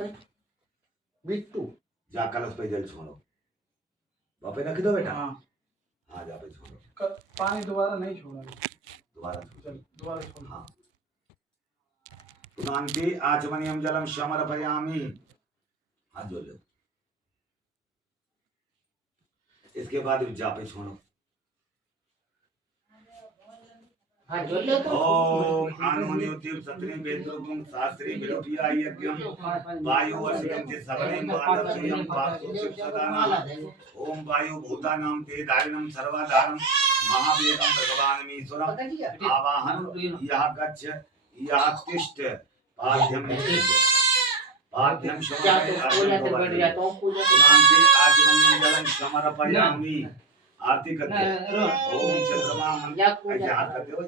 भाई बिट्टू जा कलश पे जल छोड़ो वापस रख दो बेटा। हाँ हाँ जा पे छोड़ो पानी दोबारा नहीं छोड़ा दोबारा छोड़ो। चल दोबारा छोड़ हाँ पुनांति आचमनियम जलम समर्पयामि। हाथ जोड़ लो। इसके बाद जा पे छोड़ो। हाँ जो ले तो ओम आनोन्योतिम सत्रि वेदुर्गुम शास्त्री विलोपिया यज्ञम वायु वसयन्ति सबले मानवयम पासो शिक्षदाना। ओम वायु भूतानां ते धारिणं सर्वधारं महावेदं भगवान् ईश्वरम् आवाहन यह गच्छ यह तिष्ठ पाद्यम पाद्यम समर्पयामि। पुनांति आचमनियम जलम समर्पयामि। आरती करते ओम चंद्रमा मंत्र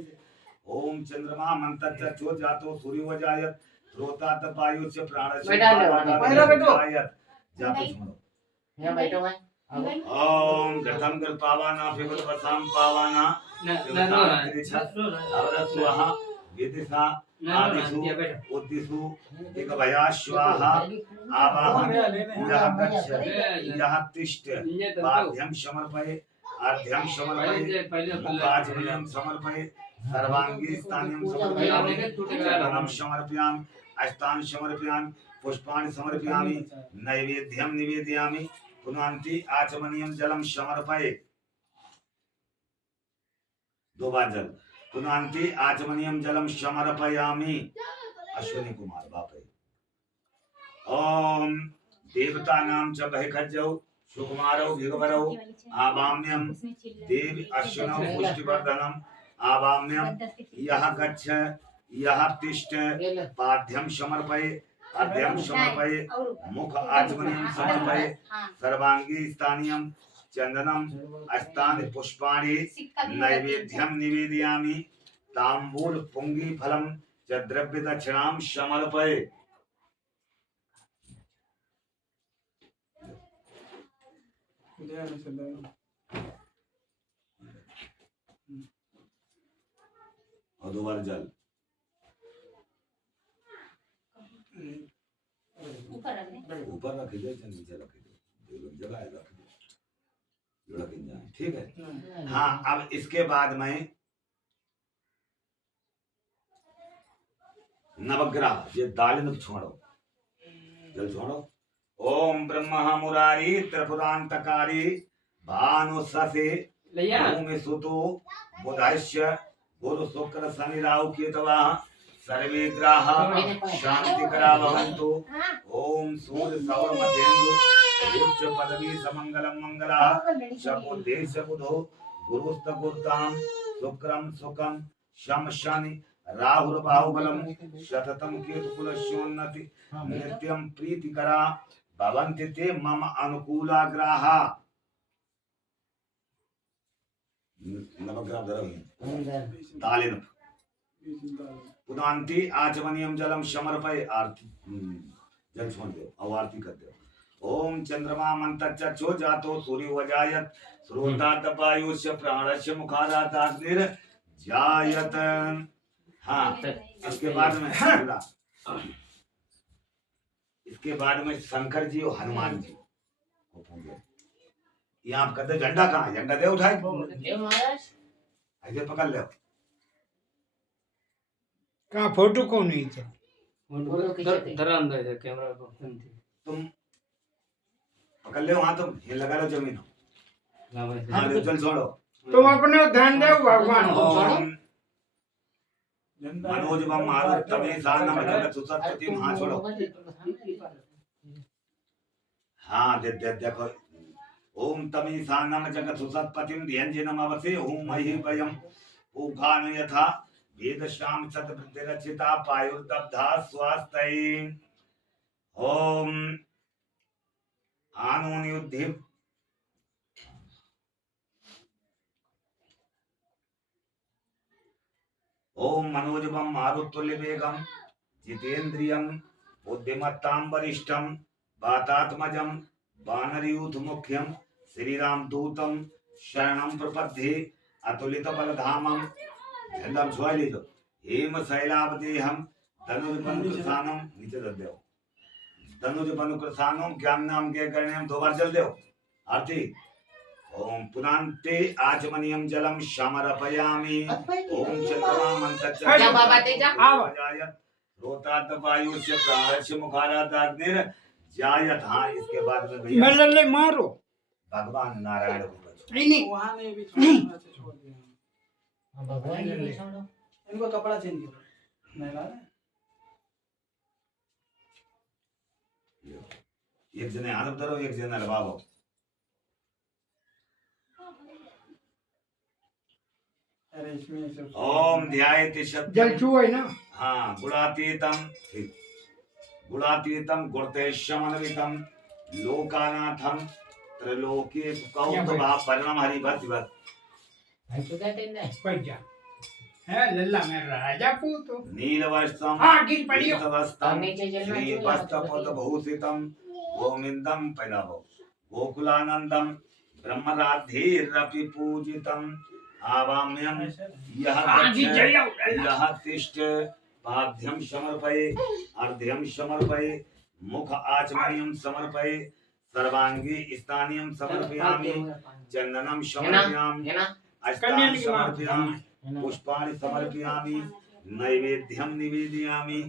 ओम चंद्रमा मंत्र चो जातो सूर्य वजायत श्रोता तपायु से प्राणस्य जायत जातो सुनो यहाँ बैठो भाई ओम गतम कर पावाना फिगत वसाम पावाना अवरत स्वाहा वेदिसा आदिसु उद्दिसु एक भयाश्वाहा आवाहन यह गच्छ यह तिष्ठ पाद्यम समर्पये अर्ध्यं समर्पये मुखाचमनीयं समर्पये सर्वांगी स्थानीयं समर्पयामि चरणं समर्पयामि अष्टानि समर्पयामि पुष्पाणि समर्पयामि नैवेद्यं निवेदयामि। पुनांति आचमनीयं जलं समर्पये। दो बार जल। पुनांति आचमनीयं जलं समर्पयामि। अश्विनी कुमार बापे ओम देवतानां च बहिखज्जौ सुकुमारौ भिगवरौ आवाम्यं देव अश्विनौ पुष्टिवर्धनम् आवाम्यं यह गच्छ यह तिष्ठ पाद्यं समर्पये अर्ध्यं समर्पये मुख आचमनीयं समर्पये सर्वांगी स्थानीयं चंदनम अस्तानि पुष्पाणि नैवेद्यं निवेदयामि तांबूल पुंगी फलं च द्रव्य दक्षिणां समर्पये। और दोबारा जल ऊपर रख दे नीचे रख दो जगह रख दो जो रख जाए ठीक है। हाँ अब इसके बाद में नवग्रह ये दालिन छोड़ो जल छोड़ो। ओम ब्रह्मा मुरारी त्रिपुरांतकारी भानु ससे भूमि सुतो बुधश्य गुरु शुक्र शनि राहु केतवा सर्वे ग्रह शांतिकरा भवन्तु। ओम सूर्य सौर मध्येन्दु उच्च पदवी समंगलम मंगलः शबुद्धेश बुधो गुरुस्त गुरुताम शुक्रम सुखम शम शनि राहुर बाहुबलम शततम केतु कुलस्योन्नति नित्यं प्रीतिकरा भवन्ति ते मम अनुकूला ग्रहा। नवग्रह दालिन पुनांति आचमनीयं जलम समर्पये। आरती जल छोड़ दो और आरती कर दो। ओम चंद्रमा मंत्र चो जातो सूर्य वजायत श्रोता तपायुष्य प्राणस्य मुखारात अग्निर जायत। हाँ इसके बाद में शंकर जी और हनुमान जी को पूजे। यहाँ आप कहते झंडा कहाँ है? झंडा दे उठाए ऐसे पकड़ ले का फोटो कौन नहीं थे धरा अंदर है कैमरा को तुम पकड़ ले वहां तुम ये लगा लो जमीन। हाँ चल छोड़ो तुम अपने ध्यान दो भगवान को। मनोज बम मारुत तमे सानम जगत सुसत्पति हाँ छोड़ो। हाँ देखो ओम तमे सानम जगत सुसत्पतिम ध्यंजनम अवसे ओम महि वयम उघान यथा वेद श्याम सतवृद्धि रचिता पायुर्दब्धा स्वास्थ्य। ओम आनोन्युद्धि ओम मनोजवम मारुतुल्य वेगम जितेन्द्रियम बुद्धिमत्तां वरिष्ठम वातात्मजम वानरयूथ मुख्यम श्रीराम दूतम शरणं प्रपद्ये अतुलित बलधामम। झंडा छुआ लीजिए। हेम शैलावदेहम धनुर्बंधुसानम नीचे रख दो धनुज बनु कृसानों ज्ञान नाम के गणेम 2 बार जल दो आरती ओम पुनांते आचमनियम जलम शामरपयामि ओम चंद्रमा मंत्र जा बाबा ते जा। जायत रोतात वायु से प्राणस्य मुखारात अग्निर जायत। हाँ इसके बाद में भैया मल्ले मारो भगवान नारायण को बचाओ। नहीं नहीं वहाँ ने भी छोड़ दिया। भगवान ने भी छोड़ो। इनको कपड़ा चेंज करो। नहीं ला रहे? एक जने हाथ धरो एक जने लबावो। अरे इसमें सब ओम ध्यायति जल सत्यम। छुओ है ना हाँ गुणातीतम ठीक गुणातीतम गुणतेशमनवितम लोकानाथम त्रैलोक्य कौतुभा परिणम हरि भक्ति भक्त। भाई तो कहते हैं पड़ जा है लल्ला मेरा राजा पूतो नीलवस्त्रम हाँ गिर पड़ियो नीलवस्त्रम नीचे जलना श्री चाहिए, वस्त्रपदभूषितम गोविंदम पैलावो गोकुलानंदम ब्रह्मराधीरपि पूजितम आवाम्यम यह आगे गच्छ जाओ यह तिष्ठ पाद्यम समर्पये अर्ध्यम समर्पये मुख आचमनीयम समर्पये सर्वांगी स्थानीयम समर्पयामि चंदनम समर्पयामि है ना अष्टांग समर्पयामि पुष्पाणि समर्पयामि नैवेद्यम निवेदयामि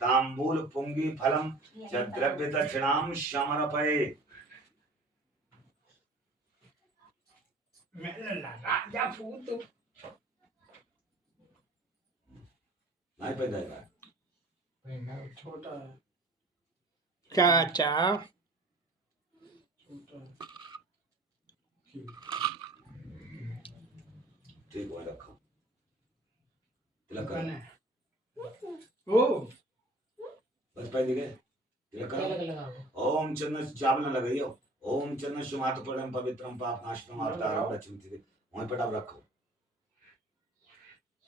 तांबूल पुंगी फलम च द्रव्य दक्षिणाम समर्पये। मेरा राजा पूतो नहीं पैदा है छोटा है। चाचा छोटा है। ठीक है रखो तिलक करो कने ओ बस पैदा गए तिलक करो। ओम चंदन चावल लगाइयो ओम चंदन सुमात परम पवित्रम पाप नाशनम अवतारम रचिंति वहीं पर आप रखो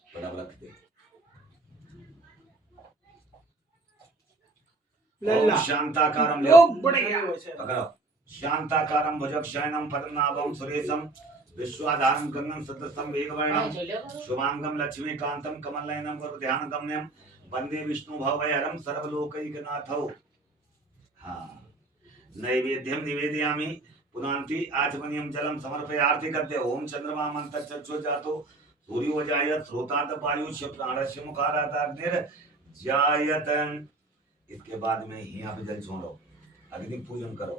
पर आप रख दे। लल्ला ओम शांताकारम ओ बढ़िया पकड़ो शांताकारम भुजगशयनम पद्मनाभम सुरेशम विश्वाधारम गंगम सदसम वेगवर्णम शुभांगम लक्ष्मीकांतम कमलनयनम गुरुध्यानगम्यम वंदे विष्णु भवभयहरम सर्वलोकैकनाथौ। हाँ नैवेद्यम निवेदयामि पुनांति आचमनीयम जलम समर्पयार्ति कद्य ओम चंद्रमा मंत्र चक्षु जातो सूर्यो जायत श्रोतात वायुष्य प्राणस्य मुखारात अग्निर जायत। इसके बाद में यहाँ पे जल छोड़ो अग्नि पूजन करो।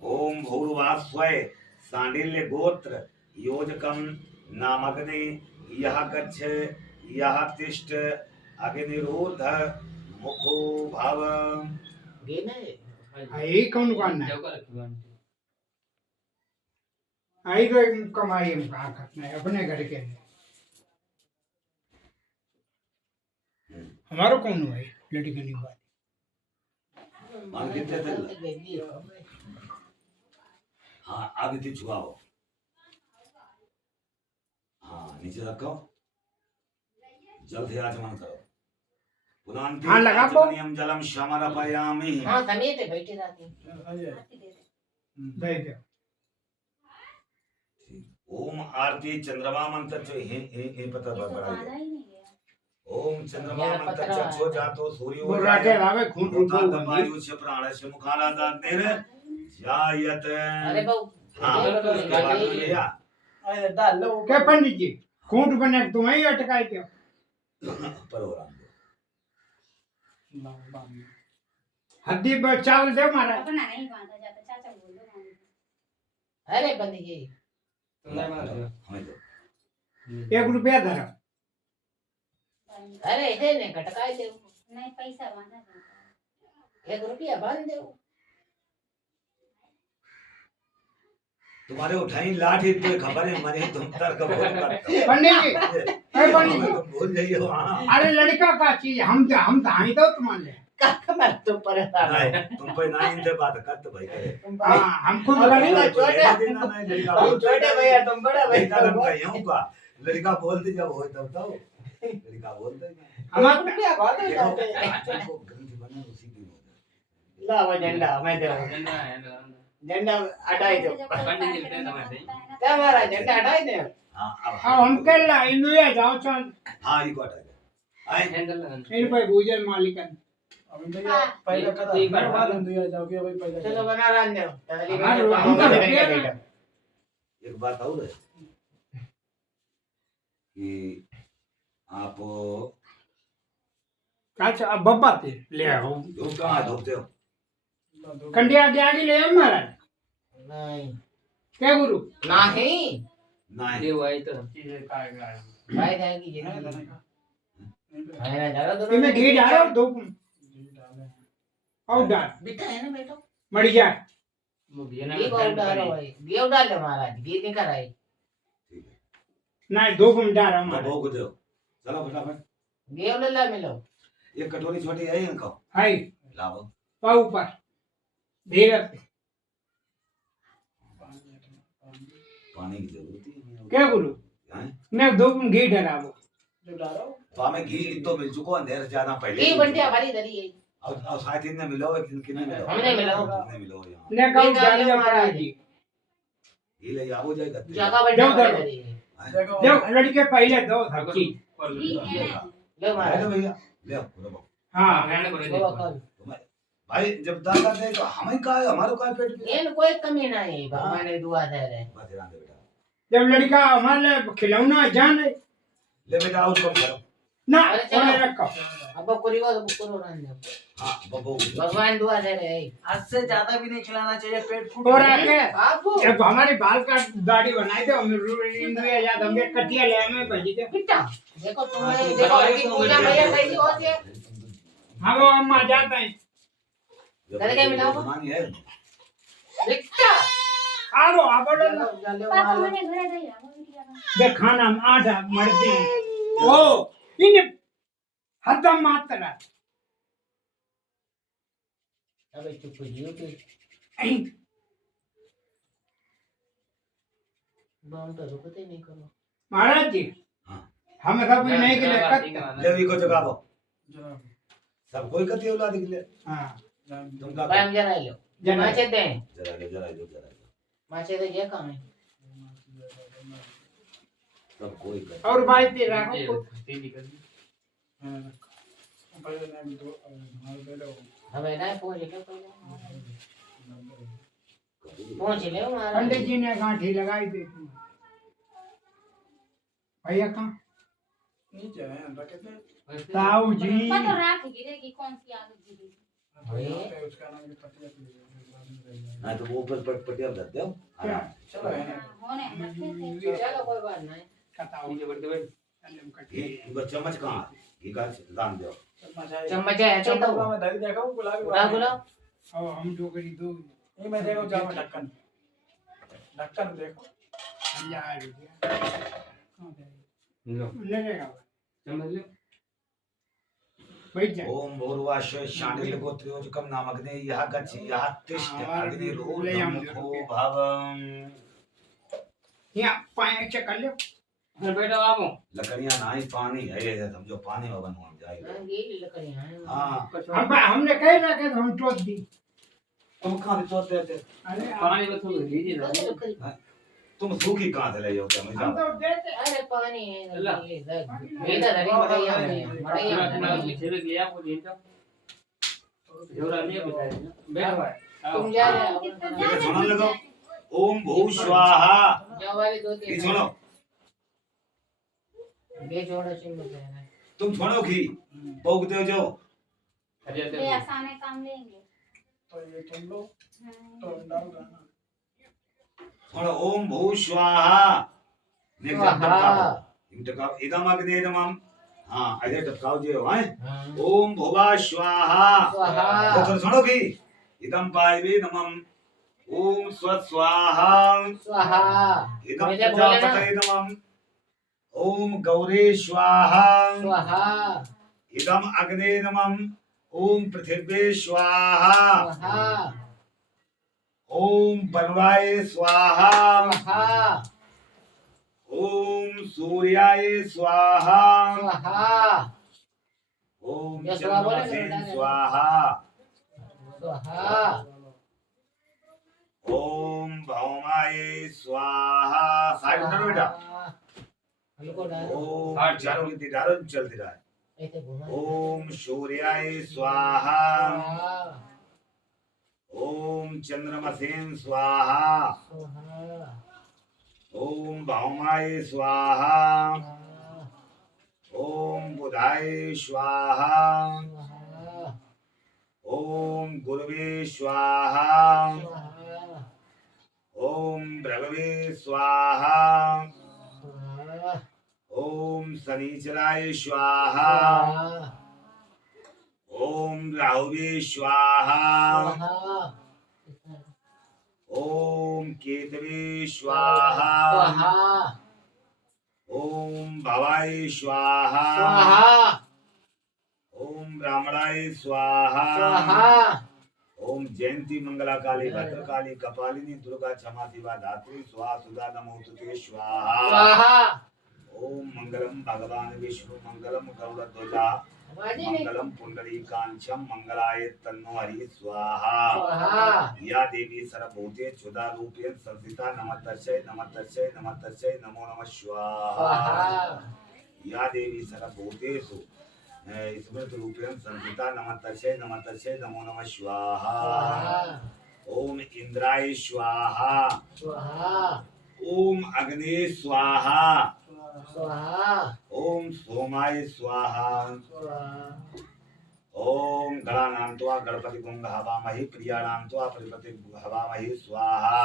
ओम भूर्वास्वय सांडिल्य गोत्र योजकम नामग्नि यह गच्छ यह तिष्ठ अग्निरोध मुखो भव। गे ना आई कौन करना है आई तो एक कमाई हम कहाँ करना है अपने घर के लिए हमारा कौन हुआ है लड़की नहीं बात मान कितने थे हाँ आगे थी छुआओ हाँ नीचे रखो जल से आचमन करो पुनांति हाँ, लगा पो। आचमनीयम जलम समर्पयामि। हाँ तनिए ते बैठे रहते दे दे ओम आरती चंद्रमा मंत्र जो हे पता बढ़ाइए ओम चंद्रमा मेरा मंत्र पत्र चक्षु जातो सूर्यो वो राजा लावे खून रूपो बंदी वायु से प्राणस्य मुखारादात निर जायत। अरे बहु हाँ उसके बाद में लिया अरे डाल लो क्या पंडित जी खूंट बने तुम्हें ही अटकाए थे पर हो रहा हड्डी चावल दे मारा अपना नहीं बांधा जाता चाचा बोल दो अरे बंदी जी हमें दो 1 रुपया धरा अरे है ने घटकाए दे नहीं पैसा बांधा जाता है 1 रुपया बांध दे तुम्हारे उठाई लाठी तो खबर है मरे तुम तर का बहुत करते हो। पंडित जी अरे पंडित जी तुम भूल जाइए वहाँ अरे लड़का का चीज हम धाई दो तुम्हारे काका मैं तो परेशान नहीं तुम पे ना इनसे बात करते भाई करे हाँ हम खुद अरे करेंगे छोटे- देना नहीं लड़का हम बोलते छोटे भैया तुम बड़ा लड़का भैया लड़का यूं का लड़का बोलते जब हो तब तो लड़का बोलते नहीं हमारा रुपया बांध दे देखो को ग्रंथ बना उसी दिन हो जाए। ला वो झंडा मैं दे झंडा हटाई दो क्या मारा झंडा हटाई दे हाँ अब हम कर ला इंदुया जाओ चल हाँ ये को हटा दे आए इन पे भूजन मालिकन अभी भैया पहले कदा एक बार बाद में दिया जाओगे अभी पहले चलो बना रन दो ताली हमारे में हम तो करेंगे रुपया बेटा एक बात और है कि आप अच्छा अब बब्बा पे ले आओ धूप कहाँ धूपते हो? कंडिया के आगे ले आओ महाराज नहीं क्या गुरु नहीं नहीं ये वही तो चीजें खाएगा भाई जाएगी ये है नहीं धने का है ना डालो इसमें घी डालो दो डाले और डाल बेटा है ना बेटा मर जाए घी बहुत डालो भाई घी डालो महाराज घी नहीं कराई ठीक है नहीं दो गुम डाल हमारे बबू को दो चलो फटाफट घी ला मिलो एक कटोरी छोटी है इनको हाय लाओ पाव ऊपर धीरे से पानी की जरूरत है क्या गुरु हैं? मैं दो गुम घी डालो जो डालो तो हमें घी तो मिल चुका अंधेर ज्यादा पहले घी बंटे हमारी धरी है और शायद इनने मिलो एक दिन किने मिलो हमने मिलो हमने मिलो यहाँ ने गाँव घी डालो डालिया महाराज। पड़ा जी घी ले आओ जाएगा जगह बंटे जाओ, हमारी जाओ। धरी है देखो देखो लड़के पहले दो सच्ची लो महाराज भैया ले आओ बोलो हाँ वो कल भाई जब दादा दे तो हमें का हमारो का पेट पे ये कोई कमी नहीं भगवान ने दुआ दे रहे बात ध्यान दे बेटा जब लड़का हमारे लिए खिलौना जान है ले बेटा आओ कम करो ना अरे चलो। उन्हें रखो अब कुरियो तो करो रन दो हाँ बबू भगवान दुआ दे रहे हैं आज से ज्यादा भी नहीं खिलाना चाहिए पेट फूट और आके आपको जब हमारे बाल का दाढ़ी बनाए थे हम इंद्रिया याद हमें कटिया ले हमें भजी थे बेटा देखो तुम्हें देखो उनकी पूजा भैया कैसी होती है हम वो अम्मा जाते हैं करे क्या मिलाओ? जमानी है बेटा आवो आवो लो ना चलो पापा महाराज मैंने घरे गई वो बिटिया का दे खाना में आटा मरती है ओ इन हदम मात्रा अबे चुप हो जियो तू बम तो रुकते नहीं करो महाराज जी हाँ। हम सब नहीं के लिए ले भी को जगाओ जरा सब कोई कती औलाद के लिए हां तुम का टाइम जरा लो जरा। माचे दे जरा माचे दे ये काम है सब कोई कर और भाई पे रखो पहले नहीं तो हमारे पहले अब है ना पहुंच के पहले पहुंच ले महाराज पंडित जी ने गांठी लगाई थी भैया कहाँ नीचे है रखे थे ताऊ जी पता रात गिरेगी कौन सी आग गिरेगी उसका नाम भी पतिया ना तो वो ऊपर पटिया रख दो क्या चलो है ना होने रखे थे चलो कोई बात नहीं कताऊ कलम कटिया ये चम्मच कहाँ घी का दान दो चम्मच है तो चम्मच में धरी देखो गुलाबी बुला बुला और हम जो करी दो ये मैं देखो जाओ ढक्कन ढक्कन देखो यार कहाँ गए लगेगा बैठ जा ओम भूर्वाश्व शांडिल गोत्रोजकम नामग्ने यह गच्छ यह तिष्ठ ले हम अग्निरुद्धमुखो भवम यहाँ पाए चेक कर लो बैठो आपो लकड़ियां नहीं पानी है ये समझो पानी में बनवा जाएगा ये लकड़ियां हैं हाँ हमने कह रखे तो हम टोच दी तुम कहाँ भी सोचते थे अरे पानी में थोड़ी लीजिए ना तुम सूखी कहाँ से ले जाओगे हमें हम तो देते अरे पानी है ये इधर अरे मड़ैया में मड़ैया तुम जा रहे हो बेटा सुनो लगो ओम भू स्वाहा जाओ वाले दो ये तीन सुनो ये जोड़ा चिन्ह है तुम छोड़ो घी पोगते हो जो ये आसान है काम लेंगे तो ये तुम लो तो डाल देना छोड़ो ओम भू स्वाहा स्वाहा। टपकाओ इदम अग्नेदमम हाँ ऐसे टपकाओ जो है हाँ ओम भुवा स्वाहा स्वाहा। तो छोड़ो घी इदम पायवे नमम ओम स्वस्वाहा स्वाहा इदम मुझे बोले ना। प्रजापतये नमः ओम गौरे स्वाहा स्वाहा इदम अग्ने नमः ओम पृथिव्ये स्वाहा स्वाहा ओम बनवाय स्वाहा स्वाहा ओम सूर्याय स्वाहा स्वाहा ओम ये स्वाहा बोले ना चंद्रमसे बेटा ने। स्वाहा स्वाहा ओम भौमाय स्वाहा साइड उधर बेटा हल्को डाल ओम चारों की डालो चलती रहा है ओम सूर्याय स्वाहा ओम चंद्रमसेन स्वाहा ओम भौमाय स्वाहा ओम बुधाय स्वाहा ओम गुरुवे स्वाहा ओम भृगवे स्वाहा ओम शनिचराय स्वाहा ओम राहुवे स्वाहा ओम केतवे स्वाहा ओम भवाय स्वाहा ओम ब्राह्मणाय स्वाहा ओम जयंती मंगला काली भद्रकाली कपालिनी दुर्गा क्षमा शिवा धात्री स्वाहा सुधा नमोस्तुते स्वाहा ओम मंगलम भगवान विष्णु मंगलम गरुड़ध्वजा मंगलम पुंडरीकांचम मंगलाय तन्नो हरि स्वाहा या देवी सर्वभूते क्षुधा रूपेण संस्थिता नमस्तस्यै नमस्तस्यै नमस्तस्यै नमो नमः स्वाहा या देवी सर्वभूतेषु स्मृत रूपेण संस्थिता नमस्तस्यै नमस्तस्यै नमो नमः स्वाहा ओम इंद्राय स्वाहा ओम अग्ने स्वाहा ओम सोमाय स्वाहा ओम गणानां त्वा गणपति गुंग हवामहि प्रियाणां त्वा प्रियपति हवामहि स्वाहा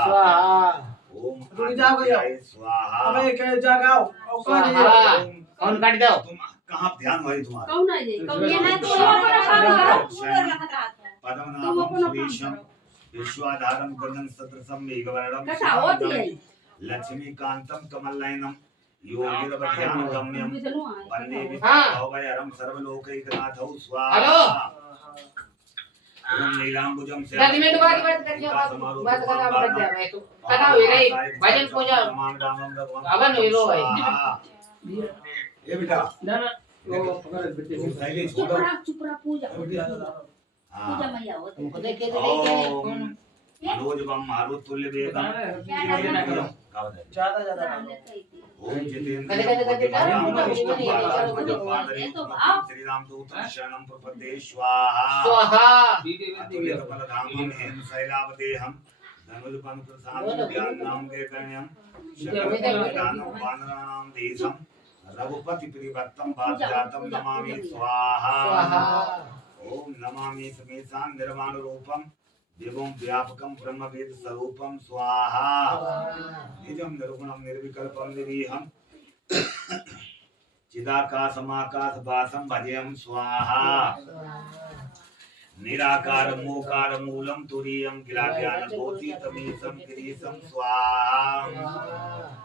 ओम आदित्याय स्वाहा अब एक जगाओ कौन काट दो तुम कहां ध्यान है तुम्हारा कौन है ये कौन ये ना तो पद्मनाभं सुरेशम विश्वाधारं गगन सदृशं मेघवर्णं कसा होती है लक्ष्मीकांतं कमलनयनं योगिरवध्यान गम्यं वन्दे हाँ। विष्णुभवयरं सर्वलोकैकनाथौ हेलो। स्वाहा ओम नीलांबुजं से दादी में तो बात करिए बात करना पड़ गया मैं तो कथा हुई रही भजन पूजा अवन हुई रो भाई ये बेटा ना ना वो पकड़ बेटे पहले छोड़ो चुपरा पूजा पूजा हां मैया होती तुमको देखे तो नहीं क्या ओम मनोजवं मारुतुल्य वेगं ज्यादा ज्यादा ओम जितेंद्र श्री राम दूतम शरणं प्रपद्ये स्वाहा स्वाहा अतुल्यकमलधामं हेम शैलावदेहं धनुर्बन प्रसादं ज्ञानं देकर्ण्यं शतकोटिदानं वानराणां देशं रघुपति प्रियवत्तं वाग्जातं नमामि स्वाहा ओम नमामि समेशान निर्वाण रूपम दिवं व्यापकं ब्रह्मवेद स्वरूपं स्वाहा निजं निर्गुणं निर्विकल्पं निरीहं चिदाकाशमाकाश वासं भजेयं स्वाहा निराकार मोकार मूलम तुरीयं गिराज्ञान बोधि तमीसं गिरीशं स्वाहा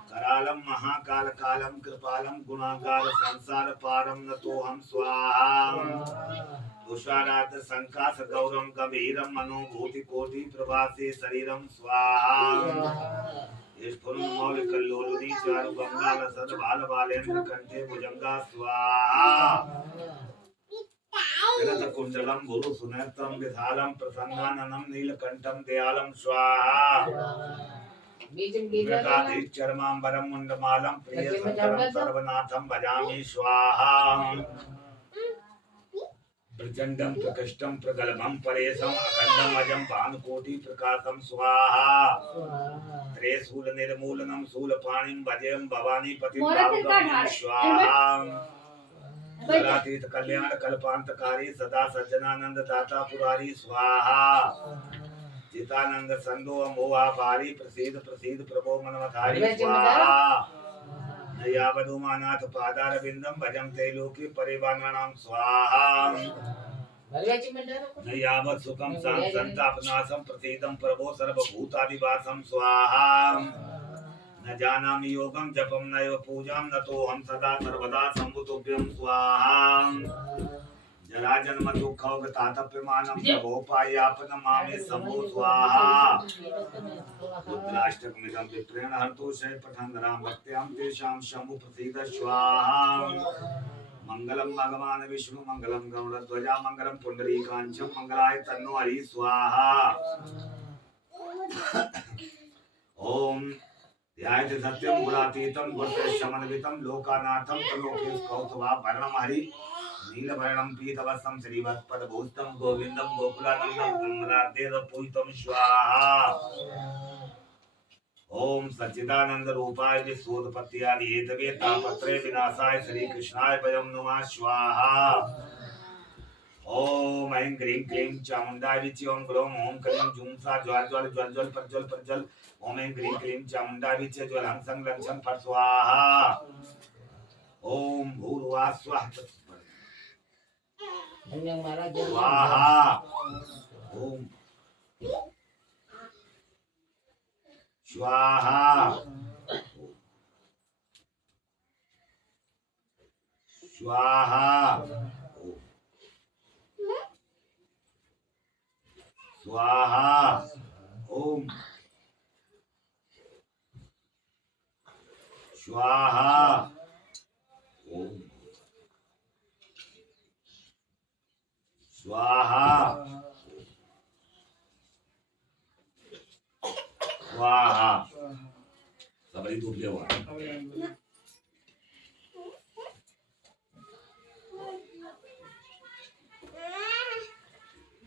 करालम महाकाल कालम कृपालम गुणागार संसार पारम नतोहम स्वाहा तुषारात संकास गौरम गंभीरम मनोभूति कोटि प्रभासे शरीरम स्वाहा स्फुरन मौलिक लोलुनी चारु गंगा सद बाल बालेन्द्र कंठे भुजंगा स्वाहा जगत कुंडलम गुरु सुनेत्रम विधालम प्रसन्नाननम नीलकंठम दयालम स्वाहा मृगाधीश चर्मांबरम मुंडमालम प्रिय शंकरम सर्वनाथम भजामि स्वाहा प्रचंडम प्रकृष्टम प्रगल्भम परेशम अखंडम अजम भानुकोटि प्रकाशम स्वाहा त्रिशूल निर्मूलनम शूलपाणिं भजेम भवानी पतिं भावगम्यं स्वाहा जलातीत कल्याण कल्पांतकारी सदा सज्जनानंद दाता पुरारी स्वाहा चितानंद संदो मोहा भारी प्रसीद प्रसीद प्रभो मनमधारी स्वाहा नयावधुमानाथ पादार बिंदम भजम तैलोकी परिवानानां स्वाहा नयावत सुखम संतापनाशम प्रसीदम प्रभो सर्वभूतादिवासम स्वाहा न जानामि योगम जपम नैव पूजाम न तो हम सदा सर्वदा संभुतुभ्यं स्वाहा जरा जन्म दुःखौघ तातप्यमानं प्रभोपायापनं मामे शंभो स्वाहा रुद्राष्टकमिदं विप्रेण हर्तो शय पठन् रामभक्त्यां तेषां शंभु प्रसीद स्वाहा मंगलम भगवान विष्णु मंगलम गरुड़ध्वजा मंगलम पुंडरीकांचम मंगलाय तन्नो हरि स्वाहा ओम ध्यायते सत्यम गुणातीतम गुणशमनवितम लोकानाथम तलोकेश कौतुभा वर्णम हरि नीलवर्णं पीतवस्त्रं श्रीवत्सपदभूषितं गोविन्दं गोकुलानन्दं ब्रह्मराधेरपूजितं स्वाहा। ओम सच्चिदानंद रूपाय विश्वोत्पत्त्यादि हेतवे तापत्रय विनाशाय श्री कृष्णाय वयं नमः स्वाहा। ओम ऐं ग्रीं क्लीं चामुंडाय विचे ओम ग्लों ओम क्लीं जूं सा ज्वाल ज्वाल ज्वल ज्वल प्रज्वल ओम ऐं ग्रीं क्लीं चामुंडाय विचे ज्वल हं सं लं छं फट स्वाहा। ओम भूर्भुवः स्वः धन्य महाराज स्वाहा। ओम स्वाहा स्वाहा स्वाहा। ओम स्वाहा। ओम स्वाहा स्वाहा। सबरी धूप देवा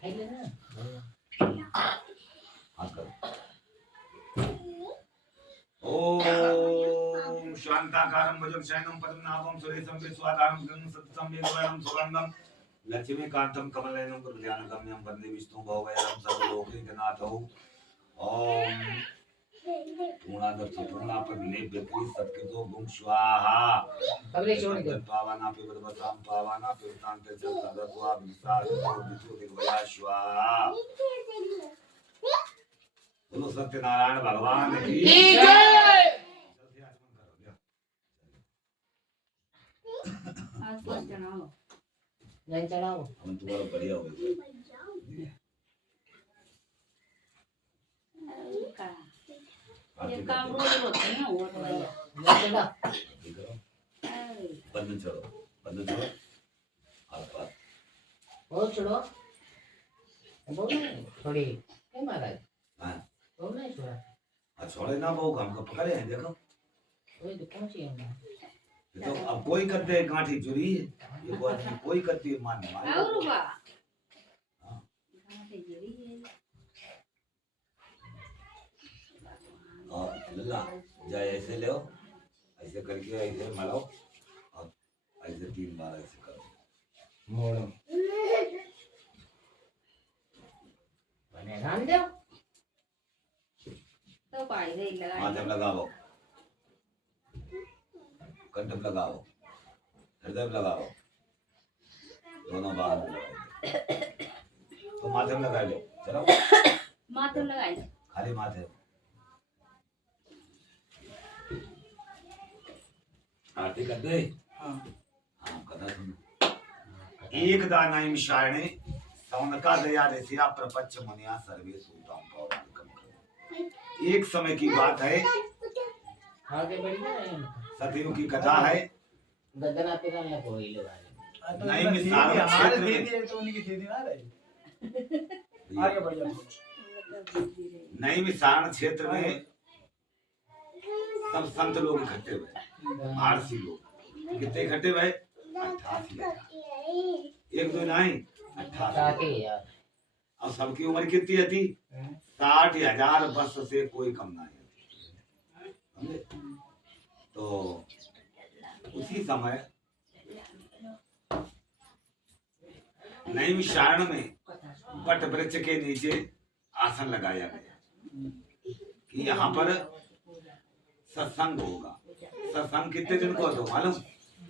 खाइले ना हाथ करो। ओम शांताकारं भुजगशयनं पद्मनाभं सुरेशं विश्वाधारं गगनं सत्सं वेदवयं सुगन्धं लक्ष्मीकान्तं कमलनयनं गुरुध्यानगम्यं वन्दे विष्णुं भवभयहरं सर्वलोकैकनाथं। ओम पूर्णादर्श पूर्णापद नेभ्यः सत्कृतो भुं स्वाहा। सबले छोड़ दो पावाना पिबदवतां पावाना पिबतान्ते च सदत्वा विस्तारतो दिग्वया स्वाहा। बोलो सत्यनारायण भगवान की जय। आज बस चढ़ाओ जय चढ़ाओ हम तुम्हारा बढ़िया हो गया। ये काम रोज होते हैं वो तो भैया जय चढ़ा ठीक करो बंधन चढ़ो हाथ पास वो छोड़ो वो नहीं थोड़ी ए महाराज हाँ वो नहीं छोड़ा छोड़े ना वो हमको पकड़े हैं देखो। कोई दुकान चाहिए ना ये तो अब कोई करते है गांठी चुरी ये कोई करती है मान और बा हाँ। कहां से गिरी है और लल्ला जाए ऐसे ले ऐसे करके ऐसे मलाओ और ऐसे 3 बार ऐसे करो मोड़ो बने राम देव तो पाई दे लगा माथे में लगाओ कंठ में लगाओ हृदय में लगाओ दोनों बाहर में लगाओ तो माथे में लगा लो चलो माथे में लगाई खाली माथे में। आरती कर दे हाँ हाँ कथा सुनो। एकदा नैम शारणे सौनका दया देसिया प्रपंच मुनिया सर्वे सूताम पौराणिकम। एक समय की बात है आगे बढ़ गया सतयुग की कथा है। गदना तेरा ना कोई ले वाले नहीं, नहीं मिसाल हमारे क्षेत्र दे में- दिए तो उनकी दे दी ना रहे आगे बढ़ जाओ। नई मिसारण क्षेत्र में सब संत लोग इकट्ठे हुए आरसी लोग कितने इकट्ठे हुए 88,000 एक दो नहीं 88 ताकि यार और सबकी उम्र कितनी थी 60,000 वर्ष से कोई कम नहीं समझे। तो उसी समय नई मिसारण में वट वृक्ष के नीचे आसन लगाया गया कि यहाँ पर सत्संग होगा। सत्संग कितने दिन को तो मालूम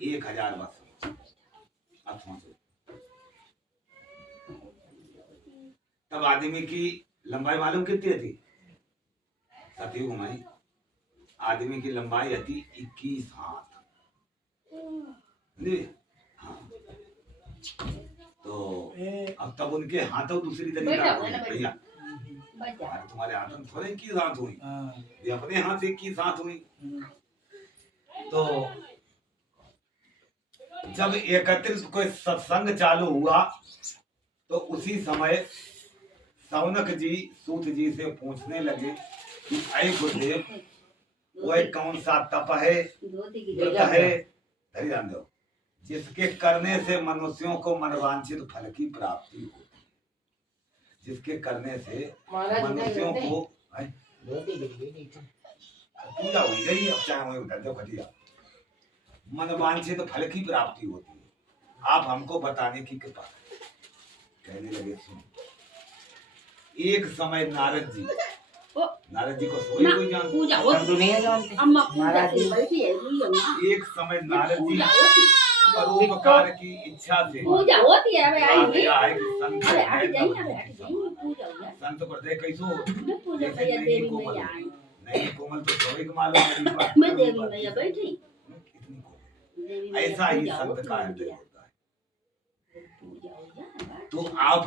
1000 वर्ष अथवा से। तब आदमी की लंबाई मालूम कितनी थी सतयुग में आदमी की लंबाई थी 21 हाथ। हाँ तो अब तब उनके हाथों दूसरी तरीका भैया तुम्हारे हाथों में थोड़े 21 हाथ हुई ये अपने हाथ से 21 हाथ हुई। तो जब एकत्रित कोई सत्संग चालू हुआ तो उसी समय सौनक जी सूत जी से पूछने लगे कि अय गुरुदेव वह कौन सा तप है व्रत है धरी ध्यान दो जिसके करने से मनुष्यों को मनवांछित फल की प्राप्ति होती है, जिसके करने से महाराज मनुष्यों ने को पूजा हुई गई। अब चाहे वही उधर घटिया मनवांछित फल की प्राप्ति होती है। आप हमको बताने की कृपा करें। कहने लगे सुन, एक समय नारद जी को सोई कोई जानता? पूजा सब होती दुनिया जानते हैं। अम्मा पूजा महाराज से जी। बैठी है हुई है ना एक समय नारद जी पूजा होती परोपकार की इच्छा से पूजा होती है अबे आ आई गया है कि संत अरे हट है जाइए नवनीत अबे हट की जाइए समान। पूजा हो जाए संत हृदय कैसो मैं पूजा जैसे भैया नहीं देवी कोमल मैया आई नहीं कोमल तो सभी को मालूम है मेरी बात। मैं देवी मैया बैठी कितनी कोमल। देवी मैया ऐसा ही पूजा संत होती का है हृदय मेरी। होता है। पूजा हो जाए तो आप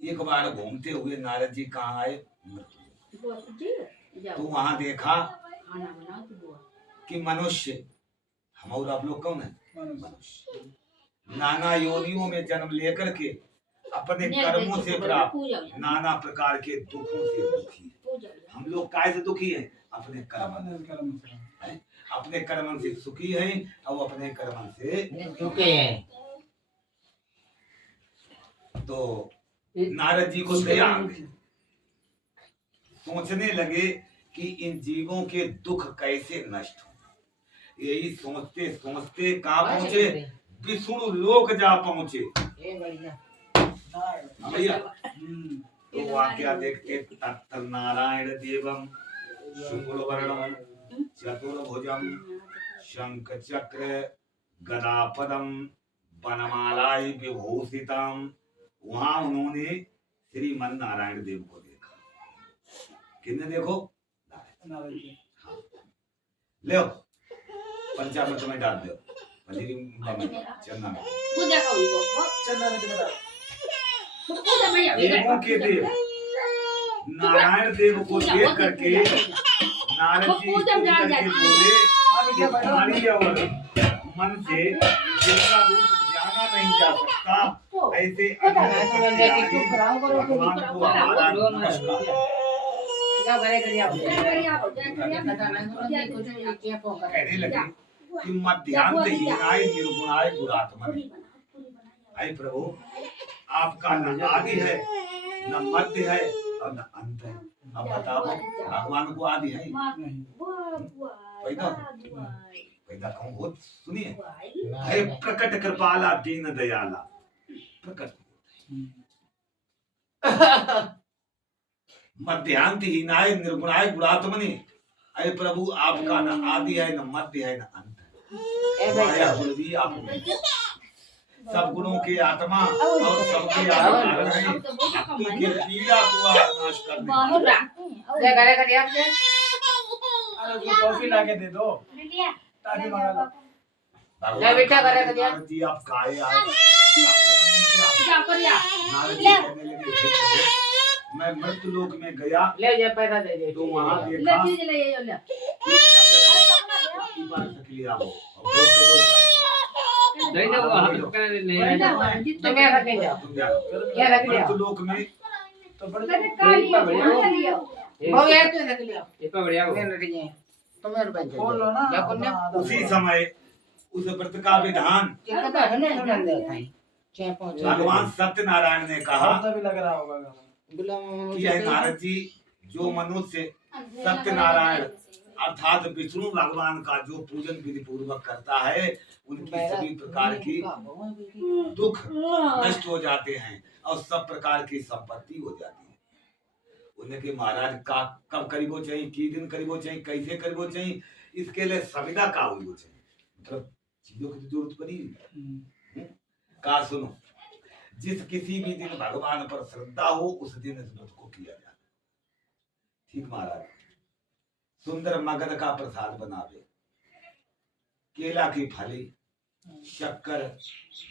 एक बार घूमते हुए नारद जी कहाँ आए? बुआ जी तो जाओ वहां देखा खाना बनाओ तो बुआ कि मनुष्य, हम और आप लोग कौन है? मनुष्य। मनुष्य नाना योनियों में जन्म लेकर के अपने कर्मों से प्राप्त पूजा हो जाए नाना प्रकार के दुखों से दुखी है। पूजा हो जाए हम लोग काय से दुखी हैं? अपने कर्म अपने कर्म से। अपने कर्म से सुखी हैं और अपने कर्म से चुके हैं। तो नारद जी को दया आ गई। सोचने लगे कि इन जीवों के दुख कैसे नष्ट हो। यही सोचते सोचते कहाँ पहुंचे? विष्णु लोक जा पहुंचे। ये बढ़िया। हाँ भैया, हम्म। तो वाक्या देखते तत् नारायण देवम शुक्ल वर्णम चतुर्भुजम शंख चक्र गदापदम वनमालाय विभूषितम। वहां उन्होंने श्रीमन नारायण देव को देखा। किसने देखो? नारद जी। ले पंचामृत में डाल दो, चंदन में। पूजा का हुई वो चंदा ने बता। पूजा में अभी देवों के देव नारायण देव को देख करके नारद जी पूजा में जान करके जाती बोले आप क्या बता? तुम्हारी और मन से जिसका रूप जाना नहीं जा सकता, ऐसे भगवान को हमारा नमस्कार। जाओ घरे घरे आओ। कहने लगे कि मध्यांत हीनाय निर्गुणाय गुणात्मने। आई प्रभु, आपका न आदि है न मध्य है और न अंत है। अब बताओ भगवान को आदि है? नहीं। पैदा पैदा कौन हो? सुनिए, है प्रकट कृपाला दीन दयाला। प्रकट मध्यांत हीनाय निर्गुणाय गुणात्मने। अरे प्रभु, आपका न आदि है न मध्य है न अंत है। माया गुण भी आप में। सब गुणों के आत्मा और सबके कारण है। भक्तों की पीड़ा को आप नाश करने वाले। जा घरे घरे आओ। अरे वो टॉफी लाके दे दो। ताकि मंगा लो। ले बेटा, घरे घरे आओ। नारद जी आप काहे आए? आपके मन में क्या? क्या करिया नारद जी कहने लगे, "हे प्रभु, मैं मृत्यु लोक में गया ले जा पैसा दे दे। तो वहां ले देखा चीज ले ये ले नहीं ना वो हाथ पकड़ ले जा। तुम यहाँ रख जाओ। यहाँ रख जाओ। लोक में तो बड़े वो यार तू रख लिया। ये तो बढ़िया मैं रख गया। तुम्हें रुपए दे। खोल लो ना। जा कौन अपना उसी समय उस व्रत का विधान कितना है ना नंद भाई। क्या पहुंच भगवान सत्यनारायण ने कहा हाथ भी लग रहा होगा गाना। गुलाम कि हे नारद जी, जो मनुष्य सत्यनारायण अर्थात विष्णु भगवान का जो पूजन विधि पूर्वक करता है, उनकी सभी प्रकार की दुख नष्ट हो जाते हैं और सब प्रकार की संपत्ति हो जाती है। उनके महाराज का कब करीबो चाहिए, की दिन करीबो चाहिए, कैसे करीबो चाहिए, इसके लिए संविदा का हुई चाहिए। मतलब चीजों की तो जरूरत पड़ी। का सुनो, जिस किसी भी दिन भगवान पर श्रद्धा हो उस दिन इस व्रत को किया जाता। ठीक महाराज, सुंदर मगध का प्रसाद बनावे, केला की फली, शक्कर,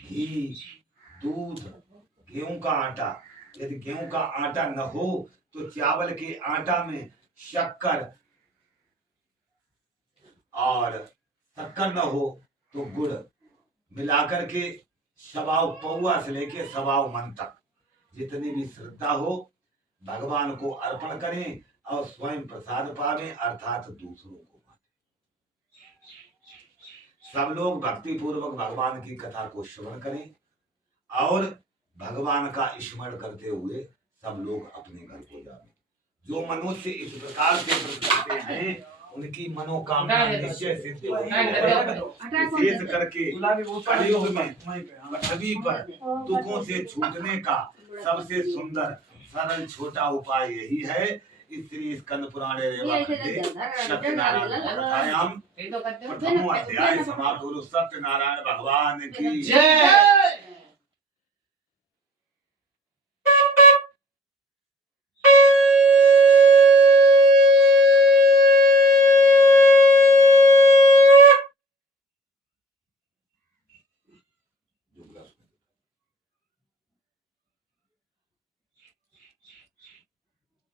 घी, दूध, गेहूं का आटा। यदि गेहूं का आटा न हो तो चावल के आटा में शक्कर और शक्कर न हो तो गुड़ मिलाकर के सवाव पौआ से लेके सवाव मन तक जितनी भी श्रद्धा हो भगवान को अर्पण करें और स्वयं प्रसाद पावे, अर्थात दूसरों को बांटे। सब लोग भक्ति पूर्वक भगवान की कथा को श्रवण करें और भगवान का स्मरण करते हुए सब लोग अपने घर को जाएं। जो मनुष्य इस प्रकार से व्रत करते हैं उनकी मनोकामना निश्चय सिद्ध होती है। विशेष करके गुलाबी बोतल कलयुग में वहीं पे, हाँ। पृथ्वी पर दुखों से छूटने का सबसे सुंदर सरल छोटा उपाय यही है। इसलिए स्कंद पुराणे सत्यनारायण कथायाम ये तो करते हो प्रथम अध्याय समाप्त। सत्यनारायण भगवान की जय।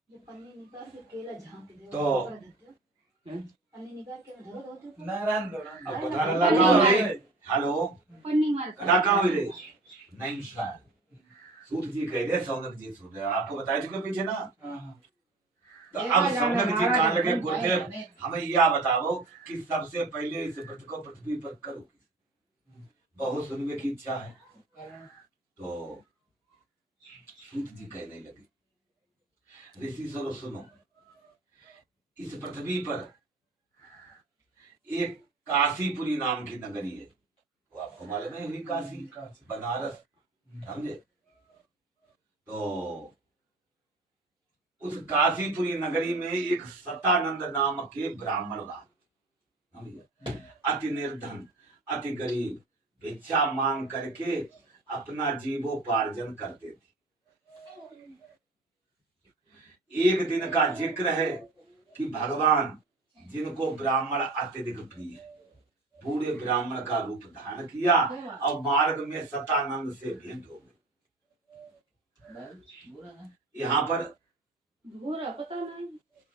जो पन्नी निकाल के केला झाँप दे तो पन्नी निकाल के धरो दो नारायण दो अब बताने लगा रे। हेलो पन्नी मार कथा कहाँ हुई रे? नहीं शायद सूत जी कह रहे सौनक जी सुन रहे आपको बताया चुके पीछे ना। तो अब सौनक जी कहाँ लगे? गुरुदेव हमें यह बताओ कि सबसे पहले इस व्रत को पृथ्वी पर करो। बहुत सुनने की इच्छा है। तो सूत जी कहने लगे ऋषि सरो सुनो, इस पृथ्वी पर एक काशीपुरी नाम की नगरी है। वो आपको मालूम है हुई काशी बनारस, समझे? तो उस काशीपुरी नगरी में एक सतानंद नाम के ब्राह्मण रहा, समझे? अति निर्धन, अति गरीब, भिक्षा मांग करके अपना जीवोपार्जन करते थे। एक दिन का जिक्र है कि भगवान जिनको ब्राह्मण अत्यधिक प्रिय है, बूढ़े ब्राह्मण का रूप धारण किया और मार्ग में सतानंद से भेंट हो गई। यहाँ पर भूरा पता नहीं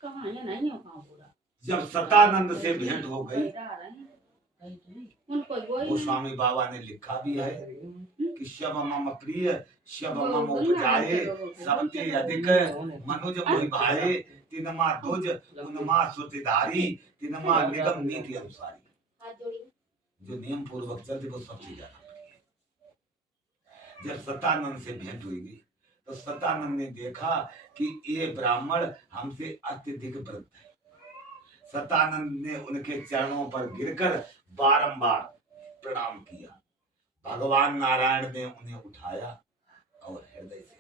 कहाँ है, नहीं हो कहाँ भूरा। जब सतानंद से भेंट हो गई, उनको गोस्वामी बाबा ने लिखा भी है कि शब मम प्रिय शब मम उपजाए सबते अधिक मनुज मोहि भाए तिनमा दुज उनमा सुतिधारी तिनमा निगम नीति अनुसारी। जो नियम पूर्वक चलते वो सबसे ज्यादा प्रिय। जब सतानंद से भेंट हुई तो सतानंद ने देखा कि ये ब्राह्मण हमसे अत्यधिक वृद्ध है। सतानंद ने उनके चरणों पर गिरकर बारंबार प्रणाम किया। भगवान नारायण ने उन्हें उठाया और हृदय से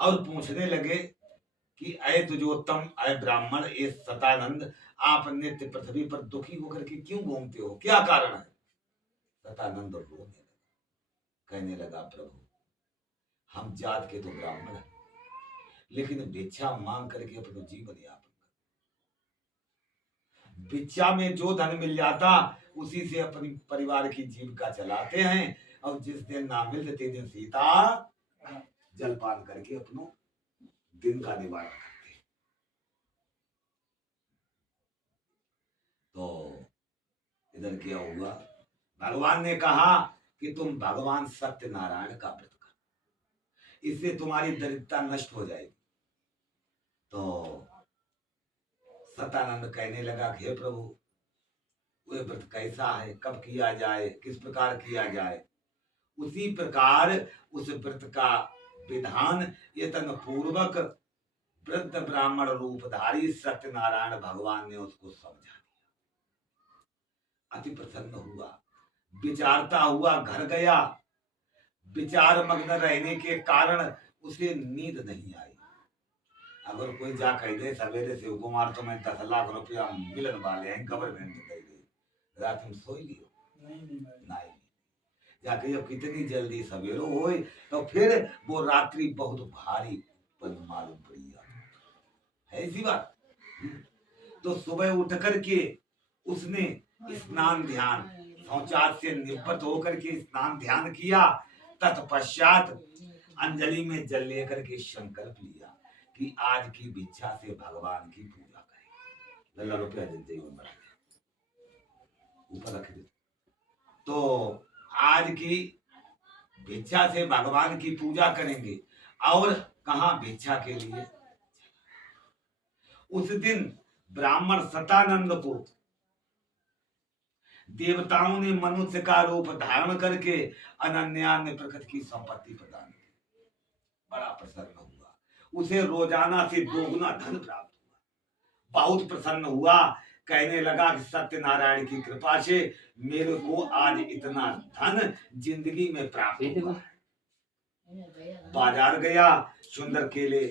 और पूछने लगे कि अय तुझोत्तम, अय ब्राह्मण, ये सतानंद, आप नित्य पृथ्वी पर दुखी होकर के क्यों घूमते हो, क्या कारण है? सतानंद रोने लगा, कहने लगा प्रभु हम जात के तो ब्राह्मण हैं, लेकिन भिक्षा मांग करके अपना जीवन यापन, भिक्षा में जो धन मिल जाता उसी से अपनी परिवार की जीविका चलाते हैं, और जिस दिन ना मिलते तीन दिन सीता जलपान करके अपनो दिन का निवारण करते हैं। तो इधर क्या हुआ? भगवान ने कहा कि तुम भगवान सत्यनारायण का व्रत करो, इससे तुम्हारी दरिद्रता नष्ट हो जाएगी। तो सतानंद कहने लगा हे प्रभु वह व्रत कैसा है, कब किया जाए, किस प्रकार किया जाए? उसी प्रकार उस व्रत का विधान यतन पूर्वक वृद्ध ब्राह्मण रूपधारी सत्यनारायण भगवान ने उसको समझा दिया। अति प्रसन्न हुआ, विचारता हुआ घर गया। विचार मग्न रहने के कारण उसे नींद नहीं आई। अगर कोई जा कह दे सवेरे से कुमार तो मैं 10 लाख रुपया मिलन वाले हैं, गवर्नमेंट कह दे रात में सोई लियो नहीं जाके जब कितनी जल्दी सवेरो हो तो फिर वो रात्रि बहुत भारी मालूम पड़ी है ऐसी बात। तो सुबह उठ करके उसने स्नान ध्यान शौचालय से निवृत्त होकर के स्नान ध्यान किया। तत्पश्चात अंजलि में जल लेकर के संकल्प लिया कि आज की भिक्षा से भगवान की पूजा करें। लल्ला रुपया ऊपर रख दे। तो आज की भिक्षा से भगवान की पूजा करेंगे। और कहा भिक्षा के लिए? उस दिन ब्राह्मण सतानंद को देवताओं ने मनुष्य का रूप धारण करके अनन्यान्य प्रकृति की संपत्ति प्रदान की। बड़ा प्रसन्न हुआ, उसे रोजाना से दोगुना धन प्राप्त हुआ। बहुत प्रसन्न हुआ, कहने लगा कि सत्यनारायण की कृपा से मेरे को आज इतना धन जिंदगी में प्राप्त हुआ। बाजार गया, सुंदर केले,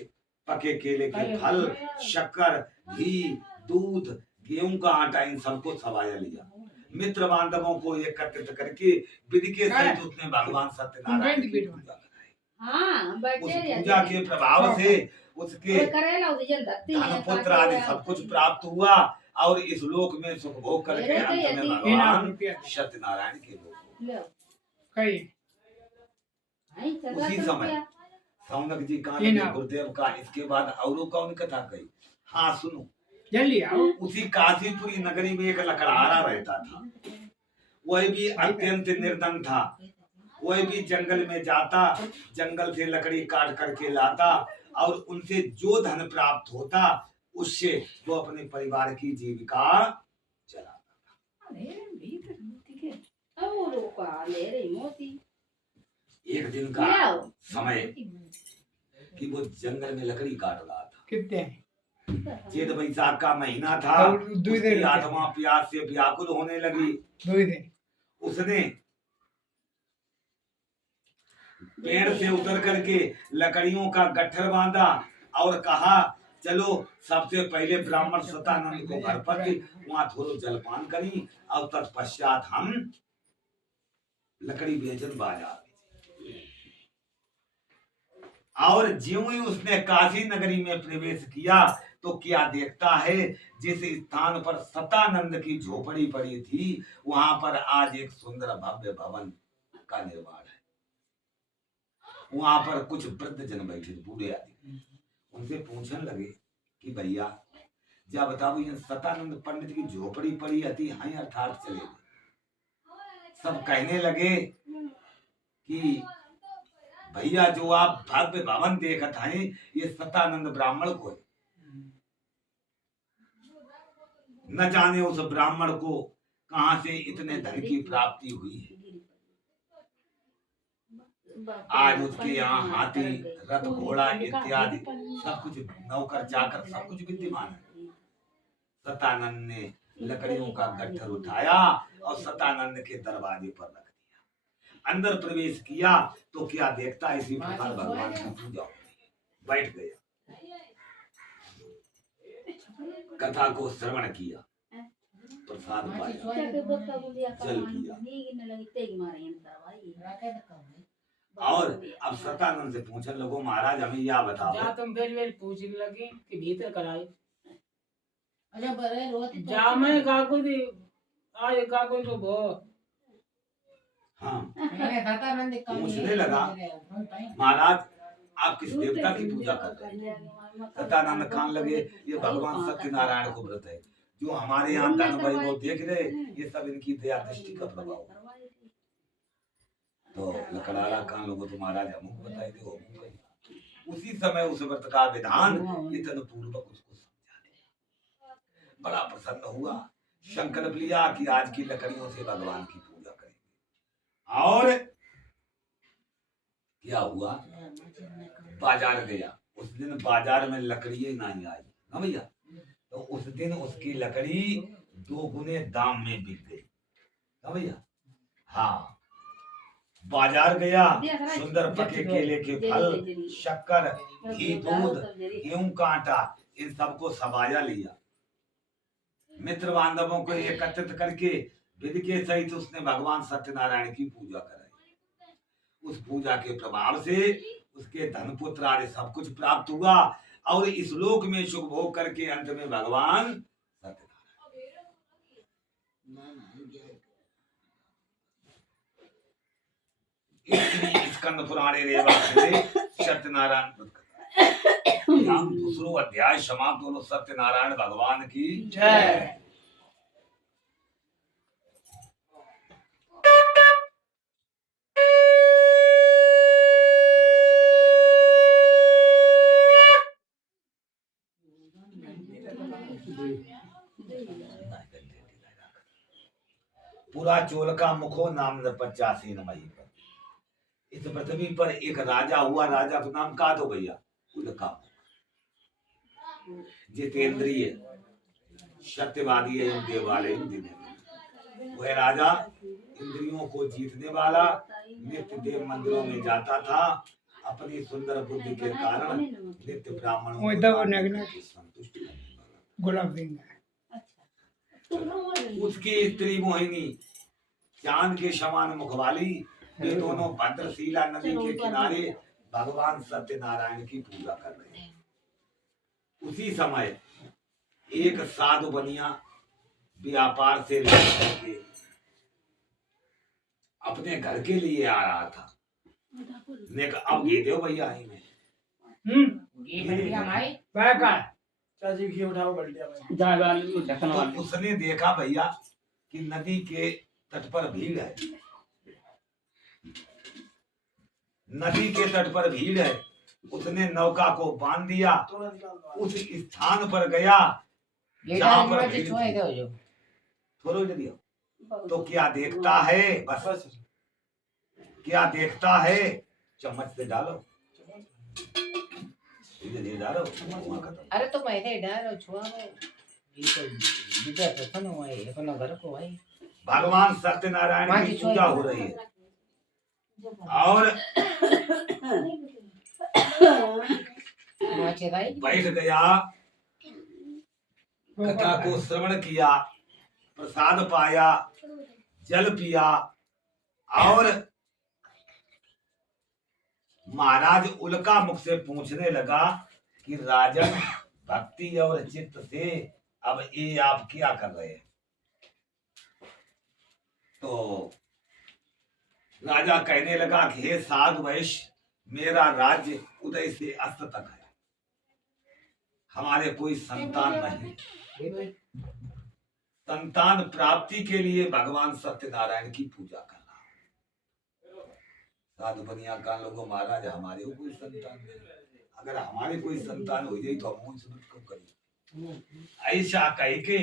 पके केले के फल, शक्कर, घी, दूध, गेहूं का आटा, इन सबको सवाया लिया। मित्र बांधवों को एकत्रित करके विधि के सहित उसने भगवान सत्यनारायण की पूजा कराई। उस पूजा के प्रभाव से उसके धन पुत्र आदि सब कुछ प्राप्त हुआ और इस लोक में सुख भोग करके अंत में भगवान सत्यनारायण के लोक कही उसी समय सौनक जी कान में गुरुदेव का इसके बाद और कौन कथा कही। हाँ सुनो, जल्दी आओ। उसी काशीपुरी नगरी में एक लकड़हारा रहता था। वह भी अत्यंत निर्धन था। वह भी जंगल में जाता, जंगल से लकड़ी काट करके लाता और उनसे जो धन प्राप्त होता उससे वो अपने परिवार की जीविका चलाता। एक दिन का समय कि वो जंगल में लकड़ी काट रहा था। कितने जेठ बैसाख का महीना था। उसकी आत्मा प्यास से व्याकुल होने लगी। उसने पेड़ से उतर करके लकड़ियों का गट्ठर बांधा और कहा चलो सबसे पहले ब्राह्मण सतानंद को घर पर वहां थोड़ा जलपान करी और तत्पश्चात हम लकड़ी बेचन बाजार। और ज्यों ही उसने काशी नगरी में प्रवेश किया तो क्या देखता है, जिस स्थान पर सतानंद की झोपड़ी पड़ी थी वहां पर आज एक सुंदर भव्य भवन का निर्माण है। वहां पर कुछ वृद्ध जन बैठे, बूढ़े आदि, उनसे पूछने लगे कि भैया जा बताओ ये सतानंद पंडित की झोपड़ी पड़ी आती है अर्थात चले गए। सब कहने लगे कि भैया जो आप भव्य भवन देखत हैं ये सतानंद ब्राह्मण को है। न जाने उस ब्राह्मण को कहां से इतने धन की प्राप्ति हुई है। आज उसके यहाँ हाथी, रथ, घोड़ा इत्यादि सब कुछ, नौकर चाकर सब कुछ विद्यमान है। सतानंद ने लकड़ियों का गट्ठर उठाया और सतानंद के दरवाजे पर रख दिया। अंदर प्रवेश किया तो क्या देखता है इसी प्रकार भगवान की पूजा बैठ गया। कथा को श्रवण किया, प्रसाद पाया, जल पिया और अब सतानंद से पूछने लगो महाराज हमें यह बताओ। तुम फिर पूछने लगे कि भीतर कराई जा मैं काकू दी आज काकू तो भो। हाँ पूछने लगा महाराज आप किस देवता की पूजा करते हैं। सतानंद खान लगे ये भगवान सत्यनारायण को व्रत है। जो हमारे यहाँ धन वैभव देख रहे ये सब इनकी दया दृष्टि का प्रभाव। तो लकड़ाला कान लोगों तो महाराज हमको बताए थे। उसी समय उस व्रत का विधान इतने पूर्वक उसको समझा दिया। बड़ा प्रसन्न हुआ, संकल्प लिया कि आज की लकड़ियों से भगवान की पूजा करेंगे। और क्या हुआ, बाजार गया। उस दिन बाजार में लकड़ी नहीं आई ना भैया, तो उस दिन उसकी लकड़ी 2 गुने दाम में बिक गई ना भैया। हाँ बाजार गया, सुंदर पके केले के फल, शक्कर, घी, दूध, गेहूं का आटा, इन सबको सबाया लिया। मित्र बांधवों को एकत्रित करके विधि के सहित उसने भगवान सत्यनारायण की पूजा कराई। उस पूजा के प्रभाव से उसके धन पुत्र आदि सब कुछ प्राप्त हुआ और इस लोक में सुख भोग करके अंत में भगवान स्कंद पुराणे रेवा सत्यनारायण दूसरो अध्याय समाप्त। बोलो सत्यनारायण भगवान की जय। पूरा चोल का मुखो नाम न 85 मई पर। इस पृथ्वी पर एक राजा हुआ, राजा का नाम का दो भैया, उल्का। जितेंद्रिय, सत्यवादी एवं देवालय दिन। वह राजा इंद्रियों को जीतने वाला, नित्य देव मंदिरों में जाता था। अपनी सुंदर बुद्धि के कारण नित्य ब्राह्मणों को संतुष्ट करने वाला। गुलाब सिंह उसकी स्त्री मोहिनी चांद के समान मुखवाली, ये दोनों भद्रशिला नदी के किनारे भगवान सत्यनारायण की पूजा कर रहे हैं। उसी समय एक साधु बनिया व्यापार से लौट के अपने घर के लिए आ रहा था। ने कहा अब घी दो भैया ही में। घी बढ़िया भाई का चाची घी उठाओ बल्टिया में। जा वाली ढक्कन तो वाली उसने देखा भैया कि नदी के तट पर भीड़ है, नदी के तट पर भीड़ है। उसने नौका को बांध दिया, थोड़ा निकाल दो। उस स्थान पर गया ये जहाँ पर डाल भीड़ छोड़ थी। दो जो थोड़ा जल्दी आओ। तो क्या देखता है, बस बस क्या देखता है, चम्मच से डालो, धीरे डालो, वहाँ खत्म। अरे तो मैंने डालो छुआ में ये तो विजय प्रसन्न हुआ है अपना घर को भाई। भगवान सत्यनारायण की पूजा हो रही है और नाचे भाई बैठ गया, कथा को श्रवण किया, प्रसाद पाया, जल पिया और महाराज उल्का मुख से पूछने लगा कि राजन भक्ति और चित्त से अब ये आप क्या कर रहे हैं। तो राजा कहने लगा कि हे साधु वैश्य, मेरा राज्य उदय से अस्त तक है, हमारे कोई संतान नहीं। संतान प्राप्ति के लिए भगवान सत्यनारायण की पूजा करना। साधु बनिया का लोगों महाराज हमारे कोई संतान नहीं, अगर हमारे कोई संतान हो जाए तो हम उनसे मत क्यों करें। ऐसा कह के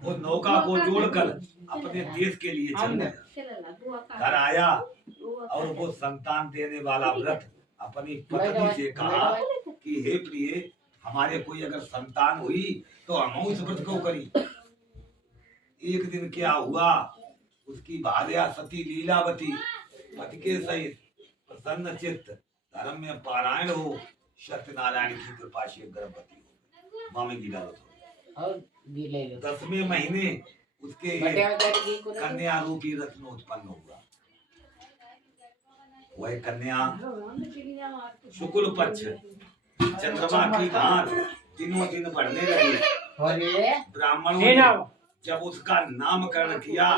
वो नौका को जोड़कर अपने देश के लिए चल गया। घर आया और वो संतान देने वाला व्रत अपनी पत्नी से कहा कि हे प्रिय, हमारे कोई अगर संतान हुई तो हम उस व्रत को करी। एक दिन क्या हुआ, उसकी भार्या सती लीलावती पति के सहित प्रसन्न चित्त धर्म में पारायण हो सत्यनारायण की कृपा से गर्भवती हो। मामे की डालो और घी ले लो 10वें महीने उसके बटे में कर घी को कन्या रूपी रत्न उत्पन्न हुआ। वह कन्या शुक्ल पक्ष चंद्रमा की भांति दिनों दिन बढ़ने लगी। होले ब्राह्मणों ने जब उसका नामकरण किया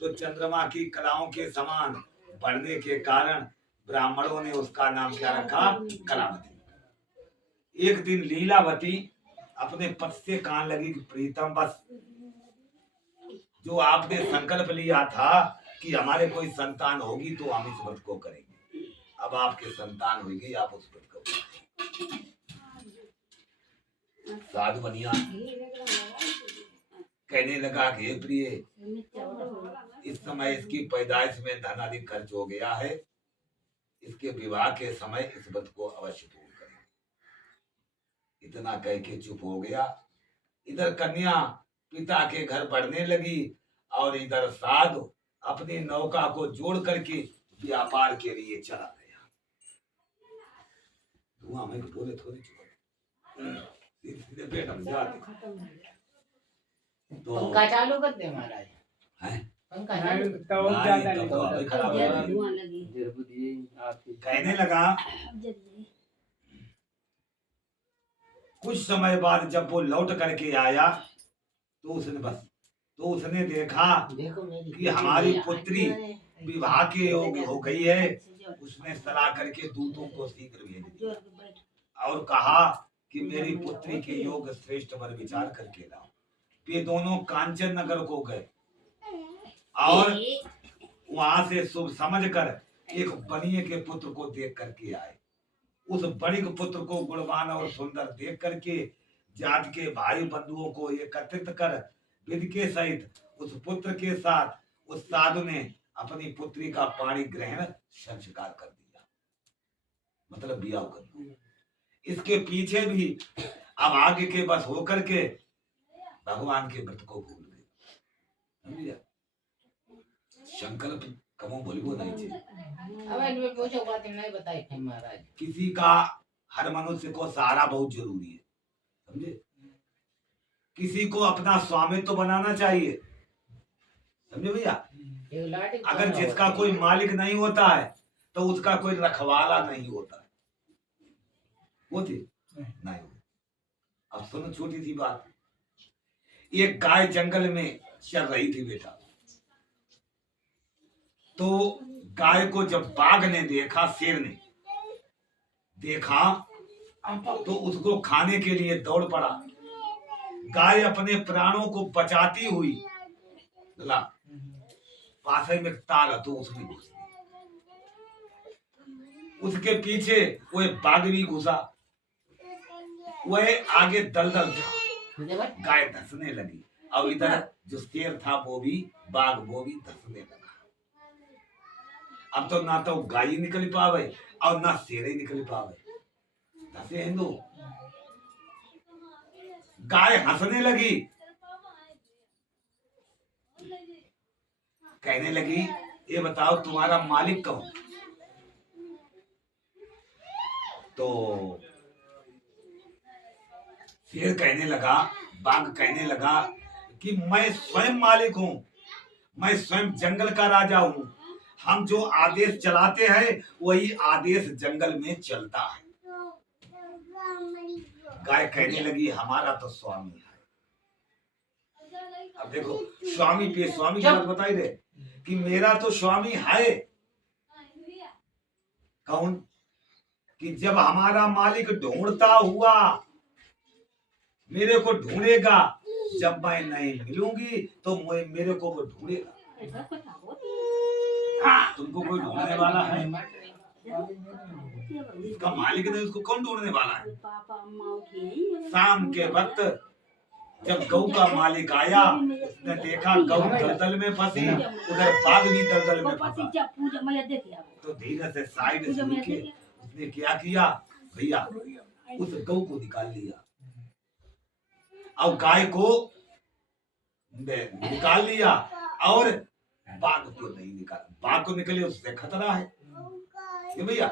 तो चंद्रमा की कलाओं के समान बढ़ने के कारण ब्राह्मणों ने उसका नाम क्या रखा, कलावती। एक दिन लीलावती अपने पति से कहने लगी कि प्रीतम, बस जो आपने संकल्प लिया था कि हमारे कोई संतान होगी तो हम इस व्रत को करेंगे, अब आपके संतान होगी, आप उस व्रत को करेंगे। साधु बनिया कहने लगा कि हे प्रिय, इस समय इसकी पैदाइश में धन अधिक खर्च हो गया है, इसके विवाह के समय इस व्रत को अवश्य पूर्ण करें। इतना कह के चुप हो गया। इधर कन्या पिता के घर बढ़ने लगी और इधर साधु अपनी नौका को जोड़ करके व्यापार के लिए चला गया। धुआं में बोले थोड़ी सीधे पेट में जाते। तो पंखा चालू कर दे महाराज हैं? पंखा चालू तो ज्यादा नहीं तो अभी खराब हो गया। कहने लगा कुछ समय बाद जब वो लौट करके आया तो उसने देखा देखो मेरी कि हमारी पुत्री विवाह के योग्य हो गई है। उसने सलाह करके दूतों को शीघ्र भेज दिया और कहा कि मेरी पुत्री के योग श्रेष्ठ वर विचार करके लाओ। वे दोनों कांचन नगर को गए और वहां से शुभ समझकर एक बनिए के पुत्र को देख करके आए। उस बड़िक पुत्र को गुणवान और सुंदर देख करके जात के भाई बंधुओं को एकत्रित कर विधि के सहित उस पुत्र के साथ उस साधु ने अपनी पुत्री का पाणी ग्रहण संस्कार कर दिया, मतलब बियाह कर दिया। इसके पीछे भी अब आगे के बस होकर के भगवान के व्रत को भूल गए, समझिए। संकल्प कमो बोलिबो नहीं चाहिए। अब इनमें पूछो बात नहीं बताई थे महाराज। किसी का, हर मनुष्य को सहारा बहुत जरूरी है, समझे। किसी को अपना स्वामित्व तो बनाना चाहिए, समझे भैया। अगर जिसका कोई मालिक नहीं होता है तो उसका कोई रखवाला नहीं होता है, होती नहीं। अब सुनो छोटी सी बात। एक गाय जंगल में चल रही थी बेटा, तो गाय को जब बाघ ने देखा, शेर ने देखा, तो उसको खाने के लिए दौड़ पड़ा। गाय अपने प्राणों को बचाती हुई ला पासे में तार तो उसमें घुस गई। उसके पीछे वो बाघ भी घुसा, वह आगे दलदल था, गाय धंसने लगी। अब इधर जो शेर था वो भी, बाघ वो भी धंसने लगा। अब तो ना तो गाय निकल पावे और ना शेर निकल पावे, धसे हिंदू। गाय हंसने लगी, कहने लगी ये बताओ तुम्हारा मालिक कौन। तो शेर कहने लगा, बाघ कहने लगा कि मैं स्वयं मालिक हूं, मैं स्वयं जंगल का राजा हूं। हम जो आदेश चलाते हैं वही आदेश जंगल में चलता है। गाय कहने लगी हमारा तो स्वामी है। अब देखो स्वामी पे स्वामी की बात बताई रहे कि मेरा तो स्वामी है। कौन? कि जब हमारा मालिक ढूंढता हुआ मेरे को ढूंढेगा, जब मैं नहीं मिलूंगी तो मेरे को वो ढूंढेगा। तुमको कोई ढूंढने वाला है? इसका मालिक नहीं, उसको कौन ढूंढने वाला है? शाम के वक्त जब गौ का मालिक आया, उसने देखा गौ दलदल में फंसी, उधर बाघ भी दलदल में फंसा। तो धीरे से साइड से लेके उसने क्या किया भैया, उस गौ को निकाल लिया और गाय को निकाल लिया और बाघ को नहीं निकाल। बाघ को निकले उससे खतरा है ये भैया,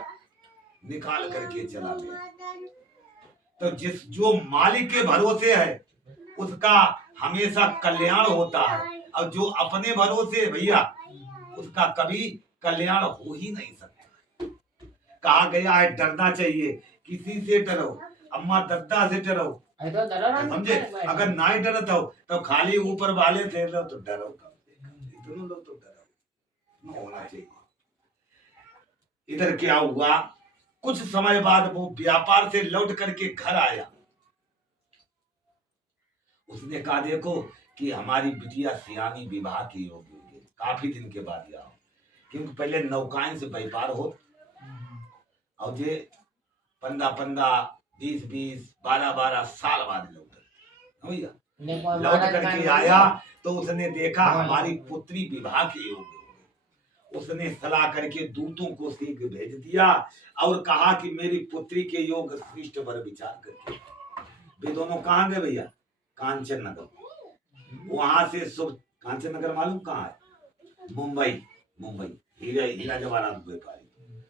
निकाल करके चला गया। तो जो मालिक के भरोसे है उसका हमेशा कल्याण होता है, और जो अपने भरोसे भैया उसका कभी कल्याण हो ही नहीं सकता। कहा गया है डरना चाहिए, किसी से डरो, अम्मा दद्दा से डरो, समझे। अगर ना ही डरत हो तो खाली ऊपर वाले से लो तो डरो, दोनों लोग तो डरो होना चाहिए। इधर क्या हुआ, कुछ समय बाद वो व्यापार से लौट करके घर आया। उसने कहा देखो कि हमारी बिटिया सियानी विवाह की होगी, काफी दिन के बाद आओ, क्योंकि पहले नौकाएं से व्यापार हो और ये 15-15, 20-20, 12-12 साल बाद लौट भैया। लौट करके आया तो उसने देखा हमारी पुत्री विवाह की होगी। उसने सलाह करके दूतों को शीघ्र भेज दिया और कहा कि मेरी पुत्री के योग श्रेष्ठ पर विचार करके। वे दोनों कहाँ गए भैया? कांचन नगर। वहां से शुभ, कांचन नगर मालूम कहाँ है? मुंबई हीरा जवाहरात व्यापारी।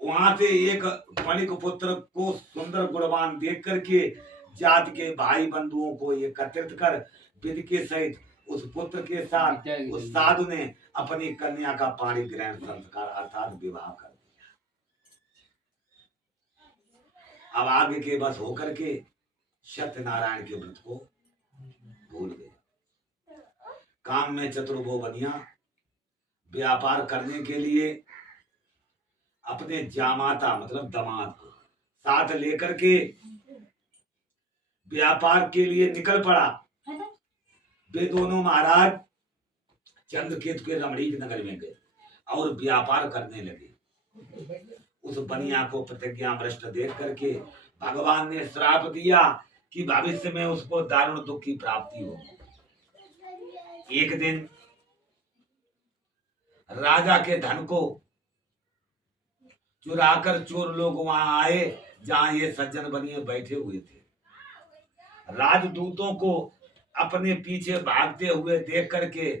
वहां से एक बड़िक पुत्र को सुंदर गुणवान देख करके जात के भाई बंधुओं को एकत्रित कर विधि के सहित उस पुत्र के साथ उस साधु ने अपनी कन्या का पाणी ग्रहण संस्कार अर्थात विवाह कर दिया। अब आगे के बस होकर के सत्यनारायण के व्रत को भूल गए। काम में चतुर्भो बनिया, व्यापार करने के लिए अपने जामाता मतलब दामाद को साथ लेकर के व्यापार के लिए निकल पड़ा। वे दोनों महाराज चंद्रकेतु के रमणीक नगर में गए और व्यापार करने लगे। उस बनिया को प्रतिज्ञा भ्रष्ट देख करके भगवान ने श्राप दिया कि भविष्य में उसको दारुण दुख की प्राप्ति होगी। एक दिन राजा के धन को चुराकर चोर लोग वहां आए जहां ये सज्जन बनिए बैठे हुए थे। राजदूतों को अपने पीछे भागते हुए देख करके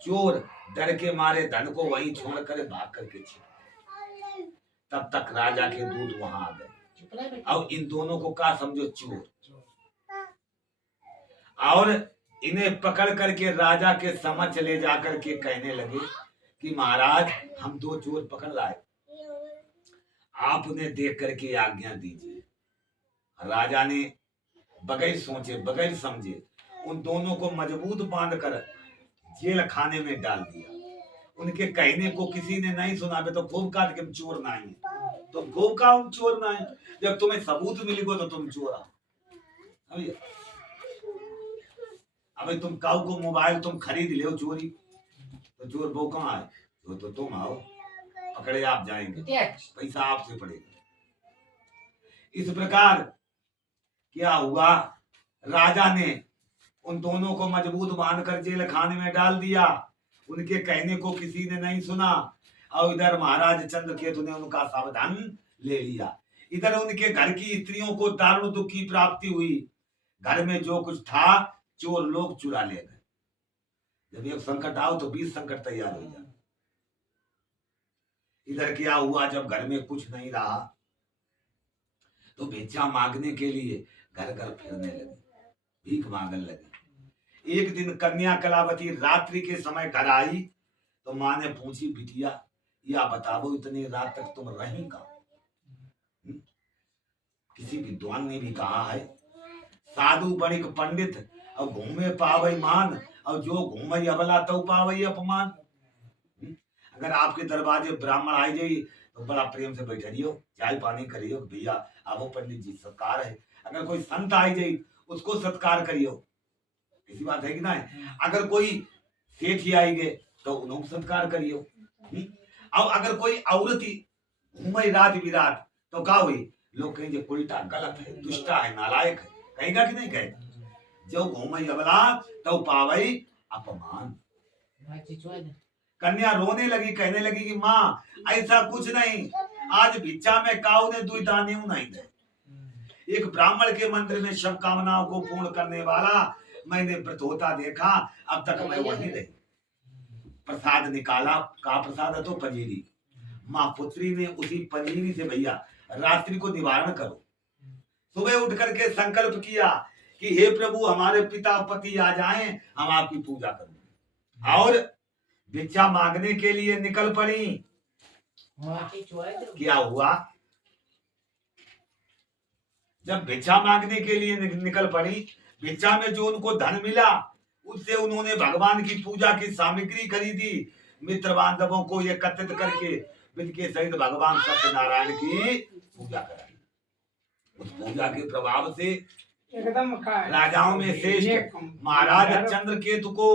चोर डर के मारे धन को वहीं छोड़ कर भाग करके छिप। तब तक राजा के दूत वहां आ गए। अब इन दोनों को क्या समझो, चोर, और इन्हें पकड़ करके राजा के समक्ष ले जाकर के कहने लगे कि महाराज हम दो चोर पकड़ लाए, आप उन्हें देख करके आज्ञा दीजिए। राजा ने बगैर सोचे बगैर समझे उन दोनों को मजबूत बांधकर जेल खाने में डाल दिया। उनके कहने को किसी ने नहीं सुना। बे तो खूब काट के चोर ना है, तो खूब का चोर ना है, जब तुम्हें सबूत मिलेगा तो तुम चोर आओ। अबे तुम काऊ को मोबाइल तुम खरीद ले चोरी, तो चोर वो कहाँ है, तो तुम आओ, पकड़े आप जाएंगे, पैसा आपसे पड़ेगा। इस प्रकार क्या हुआ, राजा ने उन दोनों को मजबूत बांधकर जेल खाने में डाल दिया। उनके कहने को किसी ने नहीं सुना और इधर महाराज चंद्रकेतु ने उनका सावधान ले लिया। इधर उनके घर की स्त्रियों को दारुण दुख की प्राप्ति हुई। घर में जो कुछ था चोर लोग चुरा ले गए। जब एक संकट आओ तो 20 संकट तैयार हो जाए। इधर क्या हुआ, जब घर में कुछ नहीं रहा तो भिक्षा मांगने के लिए घर घर फिरने लगे, भीख मांगने लगे। एक दिन कन्या कलावती रात्रि के समय घर आई तो माँ ने पूछी, बिटिया या बताओ इतनी रात तक तुम रही कहाँ? किसी विद्वान ने भी कहा है, साधु बणिक पंडित और घूमे पावई मान, और जो घूमे अबला तो पावई अपमान। अगर आपके दरवाजे ब्राह्मण आई जाइए तो बड़ा प्रेम से बैठे रहियो, चाय पानी करियो, भैया आवो पंडित जी सत्कार है। अगर कोई संत आई जाए उसको सत्कार करियो, ऐसी बात है कि ना। अगर कोई सेठ ही आई गए तो उन्होंने सत्कार करियो। अब अगर औरत औरती घूमे रात बिरात तो क्या हुई, लोग कहेंगे उल्टा गलत है, दुष्टा है, नालायक है, कहेगा कि नहीं कहेगा। जो घूमे अबला तो पावई अपमान। कन्या रोने लगी, कहने लगी कि माँ ऐसा कुछ नहीं, आज भिक्षा में काऊ ने दुई दाने नहीं दे। एक ब्राह्मण के मंदिर में सब कामनाओं को पूर्ण करने वाला मैंने व्रत होता देखा, अब तक मैं वहीं रही। प्रसाद निकाला, का प्रसाद है तो पंजीरी। माँ पुत्री ने उसी पंजीरी से भैया रात्रि को निवारण करो। सुबह उठ करके संकल्प किया कि हे प्रभु हमारे पिता पति आ जाएं, हम आपकी पूजा करेंगे, और भिक्षा मांगने के लिए निकल पड़ी। क्या हुआ, जब भिक्षा मांगने के लिए निकल पड़ी, भिक्षा में जो उनको धन मिला उससे उन्होंने भगवान की पूजा की सामग्री खरीदी। मित्र बांधवों को एकत्रित करके उनके सहित भगवान सत्यनारायण की पूजा कराई। उस पूजा के प्रभाव से एकदम राजाओं में श्रेष्ठ महाराज चंद्रकेतु को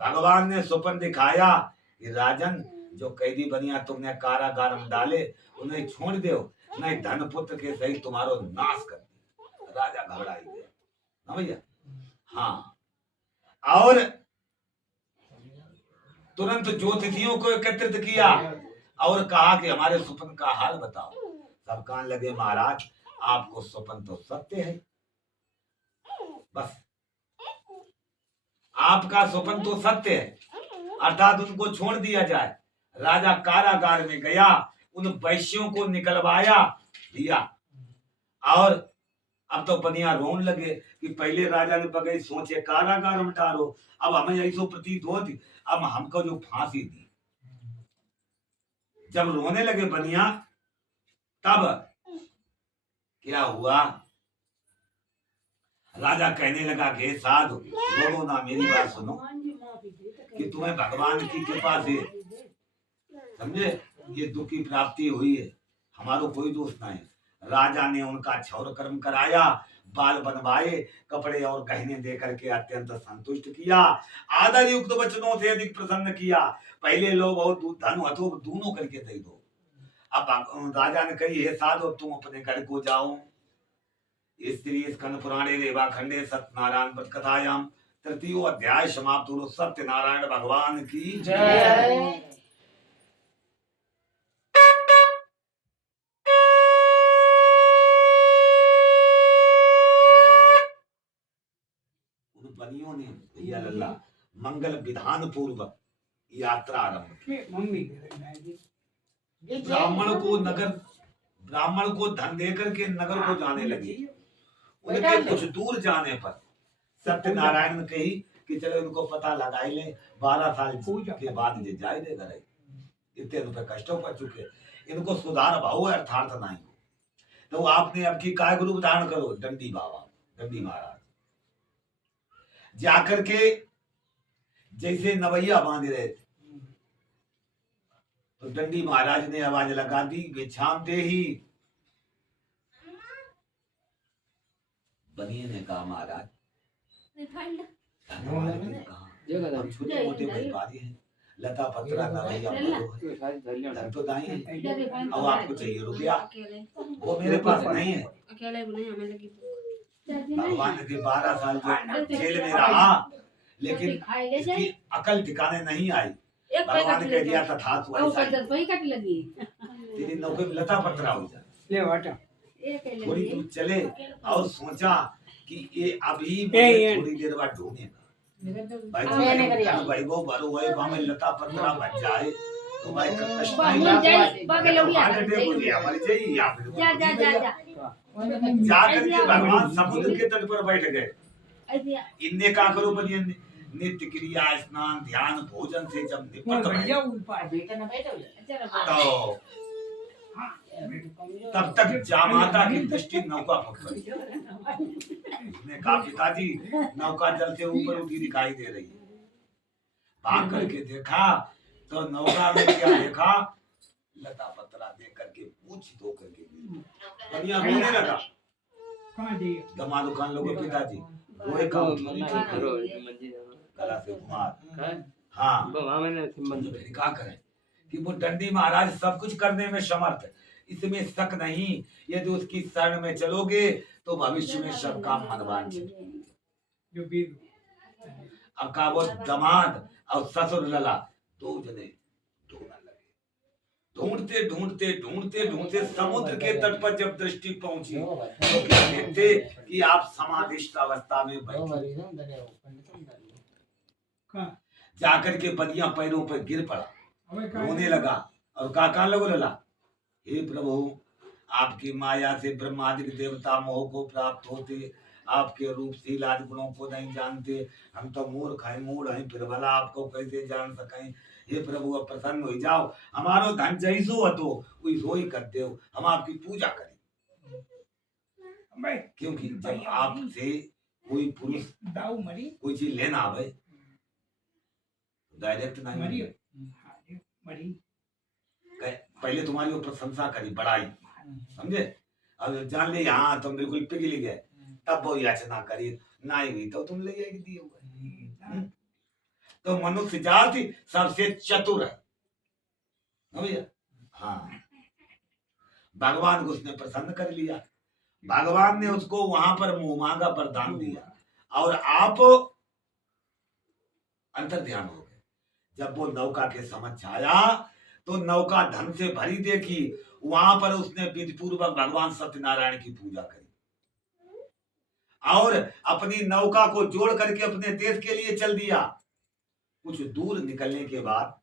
भगवान ने स्वप्न दिखाया कि राजन, जो कैदी बनिया तुमने कारागार में डाले उन्हें छोड़ दो, नहीं धन पुत्र के सहित तुम्हारो नाश कर दे। राजा घबराई गए ना भैया। हाँ, और तुरंत ज्योतिषियों को एकत्रित किया और कहा कि हमारे स्वप्न का हाल बताओ। सब कहने लगे महाराज आपको स्वप्न तो सत्य है, बस आपका स्वप्न तो सत्य है, अर्थात उनको छोड़ दिया जाए। राजा कारागार में गया, उन वैश्यों को निकलवाया दिया, और अब तो बनिया रोने लगे कि पहले राजा ने बगैर सोचे कारागार में डालो, अब हमें ऐसा प्रतीत होती, अब हमको जो फांसी दी। जब रोने लगे बनिया, तब क्या हुआ, राजा कहने लगा कि साधु बोलो ना, मेरी बात सुनो कि तुम्हें भगवान की कृपा से समझे ये दुख की प्राप्ति हुई है, हमारो कोई दोष नहीं। राजा ने उनका क्षौर कर्म कराया, बाल बनवाए, कपड़े और गहने देकर के अत्यंत संतुष्ट किया, आदर युक्त वचनों से अधिक प्रसन्न किया। पहले लोग बहुत धन हथो दोनों करके दे दो, अब राजा ने कही हे साधु अब तुम अपने घर को जाओ। स्त्री स्कंद पुराणे रेवा खंडे सत्यनारायण व्रत कथायाम तृतीयो अध्याय समाप्त हुआ। सत्यनारायण भगवान की जय। उन बनियों ने भैया लल्ला मंगल विधान पूर्वक यात्रा आरंभ की। मम्मी ब्राह्मण को धन देकर के नगर को जाने लगे। उनके कुछ दूर जाने पर सत्यनारायण ने कही कि चलो इनको पता लगा ही ले, 12 साल के बाद ये जाए दे करे, इतने रुपए कष्टों पर चुके, इनको सुधार भाव अर्थार्थ नहीं हो। तो आपने अब की काय रूप धारण करो, दंडी बाबा दंडी महाराज जाकर के जैसे नवैया बांध रहे थे तो दंडी महाराज ने आवाज लगा दी भिक्षाम देही। बनिए ने कहा महाराज हम छोटे मोटे व्यापारी हैं, लता पत्रा नवैया हम तो दाई हैं। अब आपको चाहिए रुपया, वो मेरे पास नहीं है। भगवान के 12 साल जो जेल में रहा लेकिन इसकी अकल ठिकाने नहीं आई। भगवान कह दिया तथा तेरी नौकरी में लता पत्रा हो जा ले वाटा थोड़ी दूर चले और सोचा कि ये अभी मुझे थोड़ी देर बाद ढूंढेगा भाई वो भरो भाई वहां में लता पत्रा बच जाए तो भाई कष्ट नहीं जाकर के भगवान समुद्र के तट पर बैठ गए। इनने क्या करो बनिए नित्य क्रिया स्नान ध्यान भोजन से जब निपट गए तो तब तक जामाता की दृष्टि नौका पकड़ी। उसने कहा पिताजी नौका जल से ऊपर उठी दिखाई दे रही है। भाग करके देखा तो नौका में क्या देखा, लता पत्रा देख करके पूछ धो करके बढ़िया बोलने लगा। दमादो खान लोगों पिताजी रोए का गला से कुमार हाँ क्या करें कि वो दंडी महाराज सब कुछ करने में समर्थ है, इसमें शक नहीं। यदि उसकी शरण में चलोगे तो भविष्य में सब काम मनवान। अब का वो दमाद और ससुर लला दो जने ढूंढने लगे। ढूंढते ढूंढते ढूंढते ढूंढते समुद्र के तट पर जब दृष्टि पहुंची तो क्या देखते कि आप समाधिस्थ अवस्था में बैठे। जाकर के बदिया पैरों पर गिर पड़ा, रोने लगा और काका लगो लला हे प्रभु आपकी माया से ब्रह्मादिक देवता मोह को प्राप्त होते, आपके रूप शील आदि गुणों को नहीं जानते, हम तो मूर्ख हैं मूढ़ हैं, फिर भला आपको कैसे जान सकें। हे प्रभु अब प्रसन्न हो जाओ, हमारो धन जैसो हतो वैसो ही कर दो, हम आपकी पूजा करें। क्योंकि जब आपसे कोई पुरुष कोई चीज लेना आवे डायरेक्ट नहीं पहले तुम्हारी वो प्रशंसा करी बड़ाई समझे, अब जान ले यहाँ तुम बिल्कुल पिघल गए तब वो याचना करी ना हुई तो तुम ले जाएगी दिए हुए। तो मनुष्य जाति सबसे चतुर है भैया। हाँ भगवान को उसने प्रसन्न कर लिया, भगवान ने उसको वहां पर मुंह मांगा वरदान दिया और आप अंतर ध्यान हो गए। जब वो नौका के समक्ष आया तो नौका धन से भरी देखी, वहां पर उसने विधि पूर्वक भगवान सत्यनारायण की पूजा करी और अपनी नौका को जोड़ करके अपने देश के लिए चल दिया। कुछ दूर निकलने के बाद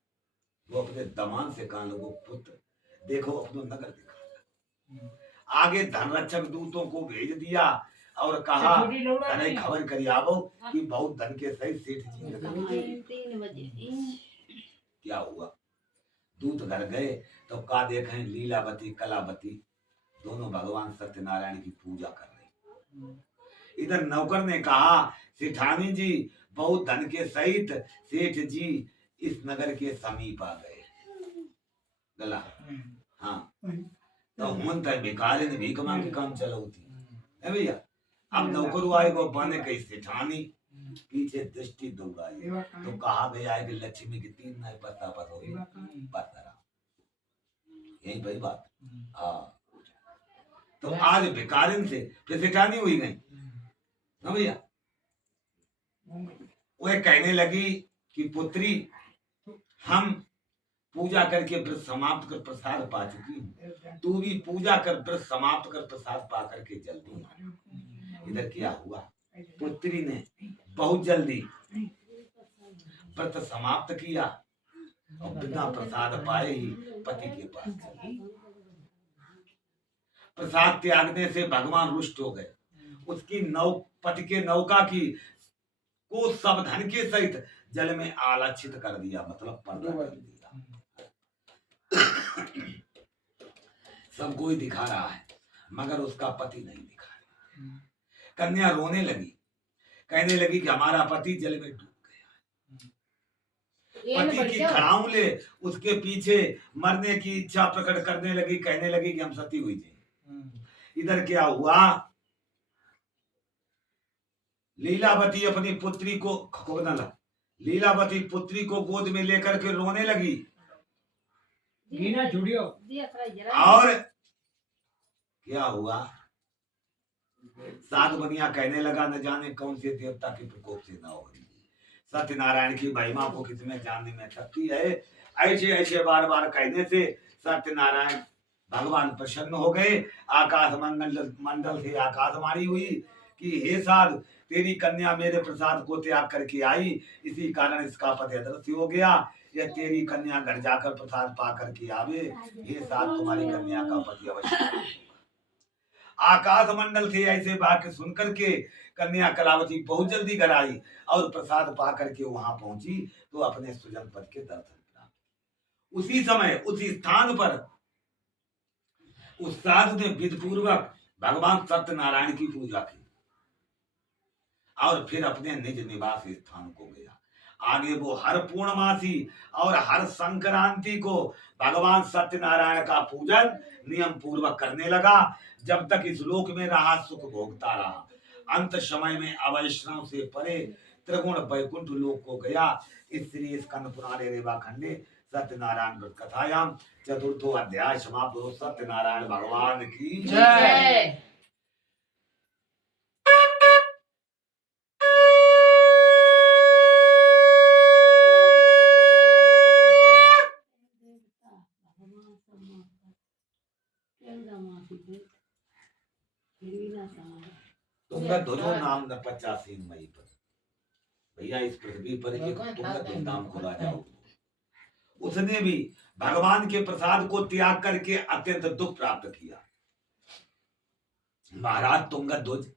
वो अपने दमान से कहा लोगों पुत्र देखो अपना नगर दिखा। आगे धनरक्षक दूतों को भेज दिया और कहा अरे खबर करी आवो कि बहुत धन के सहित सेठ जी क्या हुआ। दूत घर गए तो का देखें लीलावती कलावती दोनों भगवान सत्यनारायण की पूजा कर रहे। इधर नौकर ने कहा सेठानी जी बहुत धन के सहित सेठ जी इस नगर के समीप आ गए। गला हाँ तो मन था बेकार ने भीख मांग के काम चलाती है भैया। अब नौकर आए को बने कही सेठानी पीछे दृष्टि दुर्गाई तो कहा गया है कि लक्ष्मी की 3 नए पता पर होगी यही बड़ी बात। हाँ, तो आज भिखारिन से फिर सेठानी हुई गई ना भैया। वह कहने लगी कि पुत्री, हम पूजा करके व्रत समाप्त कर प्रसाद पा चुकी हूँ, तू भी पूजा कर व्रत समाप्त कर प्रसाद पा करके जल्दी आ। इधर क्या हुआ, पुत्री ने बहुत जल्दी व्रत समाप्त किया और बिना प्रसाद पाए ही पति के पास चली। प्रसाद त्यागने से भगवान रुष्ट हो गए। उसकी पति के नौका की को सब धन के सहित जल में आलक्षित कर दिया, मतलब पर्दा कर दिया। सब कोई दिखा रहा है मगर उसका पति नहीं दिखा रहा। कन्या रोने लगी, कहने लगी कि हमारा पति जल में डूब गया। पति की खड़ाऊ ले उसके पीछे मरने की इच्छा प्रकट करने लगी, कहने लगी कि हम सती हुई थे। इधर क्या हुआ, लीलावती अपनी पुत्री को लीलावती पुत्री को गोद में लेकर के रोने लगी। गीना जुड़ियो। और क्या हुआ, सात बनिया कहने लगा न जाने कौन से देवता के प्रकोप से न हो गई। सत्यनारायण की महिमा को किसमें जानने में शक्ति है। ऐसे ऐसे बार बार कहने से सत्यनारायण भगवान प्रसन्न हो गए। आकाश मंडल से आकाशवाणी हुई कि हे साध, तेरी कन्या मेरे प्रसाद को त्याग करके आई, इसी कारण इसका पति अदृश्य हो गया। यह तेरी कन्या घर जाकर प्रसाद पा करके आवे, हे साध तुम्हारी कन्या का पति अवश्य। आकाश मंडल से ऐसे वाक्य सुन करके कन्या कलावती बहुत जल्दी घर आई और प्रसाद पा करके वहां पहुंची तो अपने सुजन पद के दर्शन प्राप्त। उसी समय उसी स्थान पर उस साधु ने विधि पूर्वक भगवान सत्यनारायण की पूजा की और फिर अपने निज निवास स्थान को गया। आगे वो हर पूर्णमासी और हर संक्रांति को भगवान सत्यनारायण का पूजन नियम पूर्वक करने लगा। जब तक इस लोक में रहा सुख भोगता रहा। अंत समय में अवैष्णव से परे त्रिगुण वैकुंठ लोक को गया। इस श्री स्कंद पुराणे रेवा खंडे सत्यनारायण व्रत कथायाम चतुर्थो अध्याय समाप्त हो। सत्यनारायण भगवान की जय। तुंगा दोनों नाम न 85 मई पर भैया इस पृथ्वी पर एक तुंगा दो नाम को राजा हो। उसने भी भगवान के प्रसाद को त्याग करके अत्यंत दुख प्राप्त किया। महाराज तुंगध्वज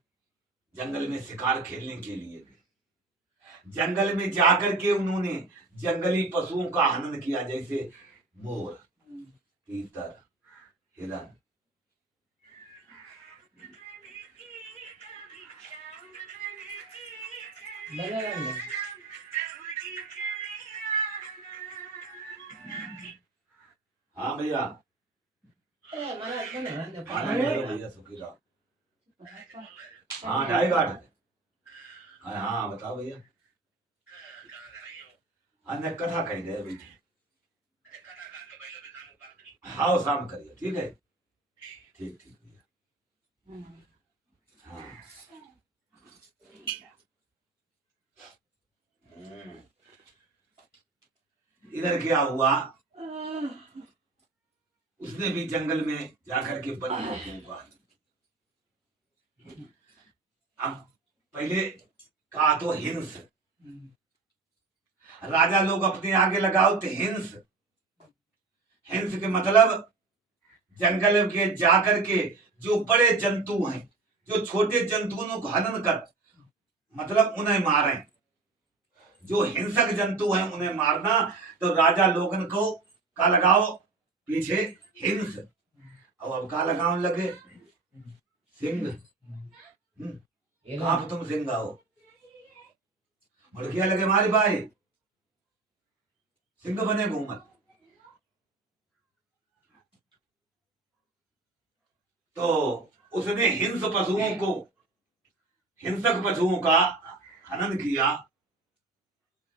जंगल में शिकार खेलने के लिए गए। जंगल में जाकर के उन्होंने जंगली पशुओं का हनन किया, जैसे मोर, तीतर, हिरण। हाँ भैया, भैया सुखी रहो। हाँ 2.5 हाँ बताओ भैया। अन्य कथा कही गए बेटे। हाँ शाम करिए, ठीक है, ठीक ठीक भैया। हाँ इधर क्या हुआ, उसने भी जंगल में जाकर के वन लोगों का। अब पहले कहा तो हिंस, राजा लोग अपने आगे लगाओ तो हिंस। हिंस के मतलब जंगल के जाकर के जो बड़े जंतु हैं, जो छोटे जंतुओं को हनन कर, मतलब उन्हें मारें। जो हिंसक जंतु हैं उन्हें मारना। तो राजा लोगन को का लगाओ पीछे हिंस, और अब का लगाओ लगे सिंह। कहां तुम सिंह आओ, मुड़किया लगे मारी भाई, सिंह बने घूमत। तो उसने हिंसक पशुओं का हनन किया।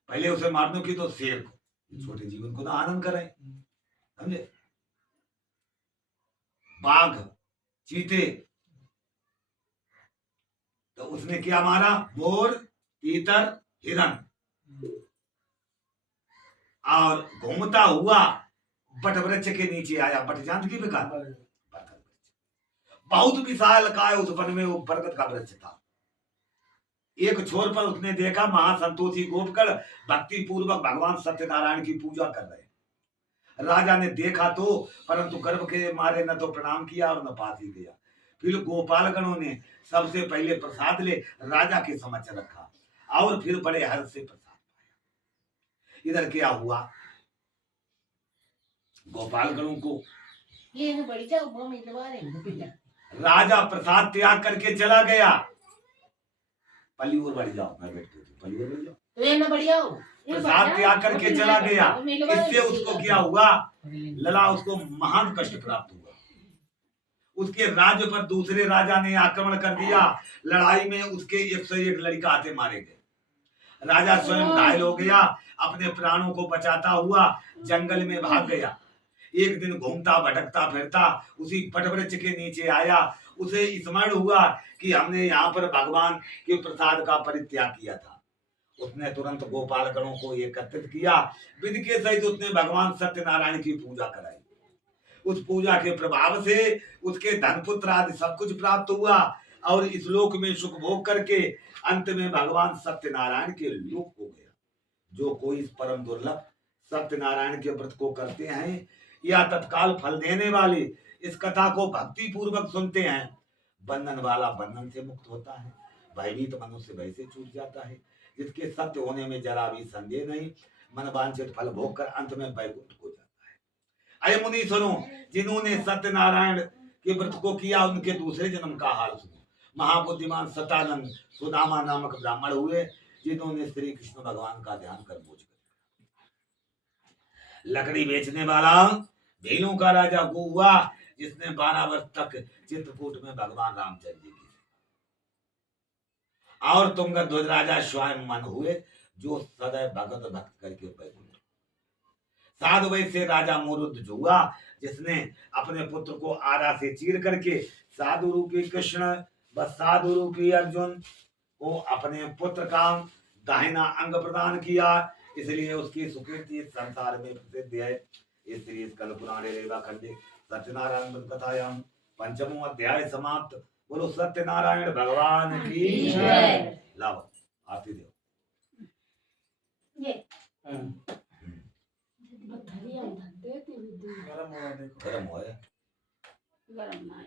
पहले उसे मारने की तो शेर को, छोटे जीवन को ना आनंद करें, समझे। बाघ, चीते, तो उसने क्या मारा? मोर, तीतर, हिरन, और घूमता हुआ बट वृक्ष के नीचे आया। बट जानती की बेकार, बहुत विशाल काय उस वन में वो बरगद का वृक्ष था। एक छोर पर उसने देखा महासंतोषी गोपगढ़ भक्ति पूर्वक भगवान सत्यनारायण की पूजा कर रहे। राजा ने देखा तो, परंतु गर्व के मारे न तो प्रणाम किया और न पास ही गया। फिर गोपालगणों ने सबसे पहले प्रसाद ले राजा के समक्ष रखा और फिर बड़े हर्ष से प्रसाद पाया। इधर क्या हुआ? गोपालगणों को ये बड़ी जाओ वो में दबा रहे राजा प्रसाद त्याग करके चला गया। पल्ली और बढ़ जाओ, मैं बैठती थी, पल्ली और बढ़ जाओ। तो ये ना बढ़िया हो प्रसाद त्याग करके चला गया। इससे उसको क्या हुआ? लला उसको महान कष्ट प्राप्त हुआ। उसके राज्य पर दूसरे राजा ने आक्रमण कर दिया। लड़ाई में उसके 101 लड़का आते मारे गए। राजा स्वयं घायल हो गया। अपने प्राणों को बचाता हुआ जंगल में भाग गया। एक दिन घूमता भटकता फिरता उसी वटवृक्ष के नीचे आया। उसे स्मरण हुआ कि हमने यहाँ पर भगवान के प्रसाद का परित्याग किया था। उसने तुरंत गोपालगणों को एकत्रित किया। विधि के सहित उसने भगवान सत्यनारायण की पूजा कराई। उस पूजा के प्रभाव से उसके धन पुत्र आदि सब कुछ प्राप्त हुआ और इस लोक में सुख भोग करके अंत में भगवान सत्यनारायण के लोक हो गया। जो कोई इस परम दुर्लभ सत्यनारायण के व्रत को करते हैं या तत्काल फल देने वाले इस कथा को भक्ति पूर्वक सुनते हैं, बंधन वाला बंधन से मुक्त होता है, भयभीत मनुष्य भय से छूट जाता है। जिसके सत्य होने में जरा भी संदेह नहीं, मन वांछित फल भोग कर अंत में वैकुंठ हो जाता है। अय मुनि सुनो, जिन्होंने सत्यनारायण के व्रत को किया उनके दूसरे जन्म का हाल सुनो। महाबुद्धिमान सतानंद सुदामा नामक ब्राह्मण हुए, जिन्होंने श्री कृष्ण भगवान का ध्यान कर बोझ कर। लकड़ी बेचने वाला भीलों का राजा वो हुआ जिसने 12 वर्ष तक चित्रकूट में भगवान रामचंद्र जी की। और तुंगध्वज राजा स्वयं मन हुए, जो सदैव भगत भक्त करके वैकुंठ। साधु वैश्य राजा मुरुद्ध हुआ, जिसने अपने पुत्र को आरा से चीर करके साधु रूपी कृष्ण व साधु रूपी अर्जुन को अपने पुत्र का दाहिना अंग प्रदान किया। इसलिए उसकी सुकीर्ति संसार में प्रसिद्ध है। इसलिए इस कल पुराणे रेवा खंडे सत्यनारायण कथायाम 5वां अध्याय समाप्त। बोलो सत्यनारायण भगवान की जय। लाओ आरती दो। ये गरम हुआ देखो। गरम हो है, गरम ना है।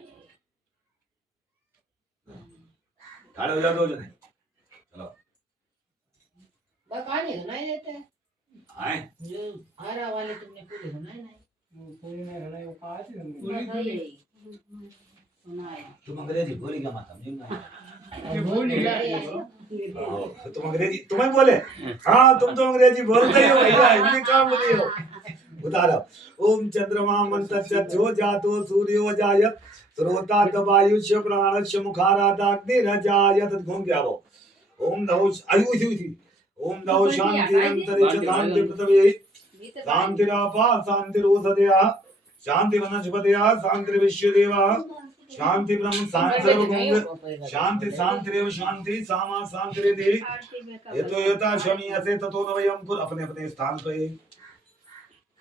ठाड़े हो जाओ दो जने। चलो बकाने सुनाई देते हैं आए। जो आरा वाले तुमने पूरे सुनाई नहीं। वो पूरी नहीं रहना, वो कहा थी तुमने। तुम अंग्रेजी बोली क्या मत समझी ना? ये बोल नहीं रहा तुम अंग्रेजी तुम्हें बोले? हाँ तुम तो अंग्रेजी बोलते हो भैया, हिंदी कहाँ बोली हो? उतारो। ओम चंद्रमा मंतच्चो जातो सूर्यो जायत श्रोता वायुष्य प्राणस्य मुखारात अग्निरजायत। घूम के आओ। ओम दौश आयुषी ओम दौ शांति अंतरिक्ष शांति पृथ्वी शांतिरापा शांतिरोषधया शांति वनस्पतया शांति विश्वदेवा शांति ब्रह्म शांति सर्वभूत शांति शांतिरेव शांति सामा शांतिरेधि यतो यथा शमीयसे ततो न वयं कुर। अपने अपने स्थान पे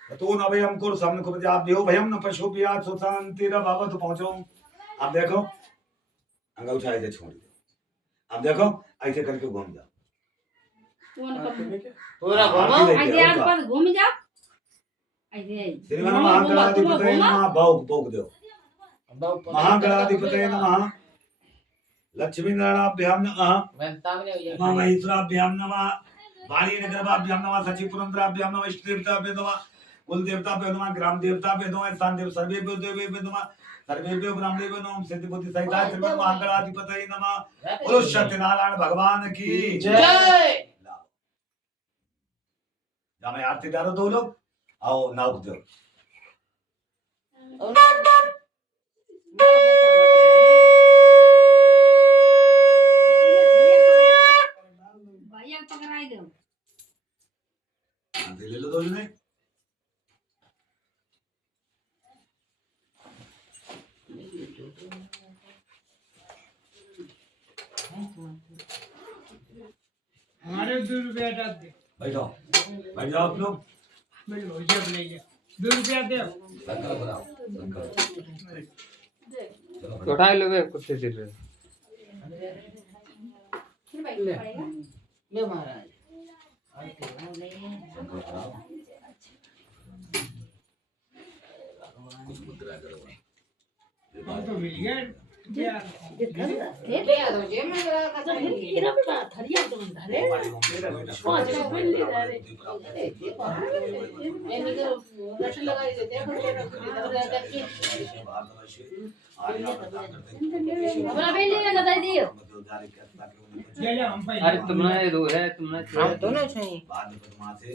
ततो न वयं कुर समन को प्रजाभ्यो भयं न पशुभ्या सुशांतिर भवतु। पहुंचो। अब देखो अंगूठा ऐसे छोड़ दो। अब देखो ऐसे करके घूम जाओ। पूरा घूमो ऐसे आसपास घूम जाओ। ऐसे श्रीमान महागणाधिपतये नमः। भोग भोग दो। महागणाधिपतये नमः। लक्ष्मी नारायणाभ्याम नमः। उमा महेश्वराभ्याम नमः। वाणी नगरभाभ्याम नमः। सचिव पुरंदराभ्याम नमः। इष्ट देवताभ्याम नमः। कुल देवताभ्याम नमः। ग्राम देवताभ्याम नमः। स्थान देव सर्वेभ्यो देवेभ्यो नमः। सर्वेभ्यो ब्राह्मणेभ्यो नमः। सिद्धि बुद्धि सहिता श्रीमान महागणाधिपतये नमः। बोलो सत्यनारायण भगवान की जय। जहाँ मैं आरती डालो दो लोग आओ नाव दो। भैया पकड़ाई दो। आरती ले लो दो जने। हमारे 2 रुपया डाल दे बैठो बैठ जाओ आप लोग बोलो जब ले जा 2 रुपया दे संकल्प बनाओ संकल्प चलो उठा लो बे कुत्ते से ले फिर बैठना पड़ेगा। ले महाराज संकल्प बनाओ मुद्रा करो हम तो मिल गए यार ले आ दो जे मैं करा का ये निकल रटन लगाई देते हैं हमारा बेल लेना बता दियो। ले ले हम अरे तुम्हारे दो है तुम्हारे हम दोनों चाहिए बाद में परमा से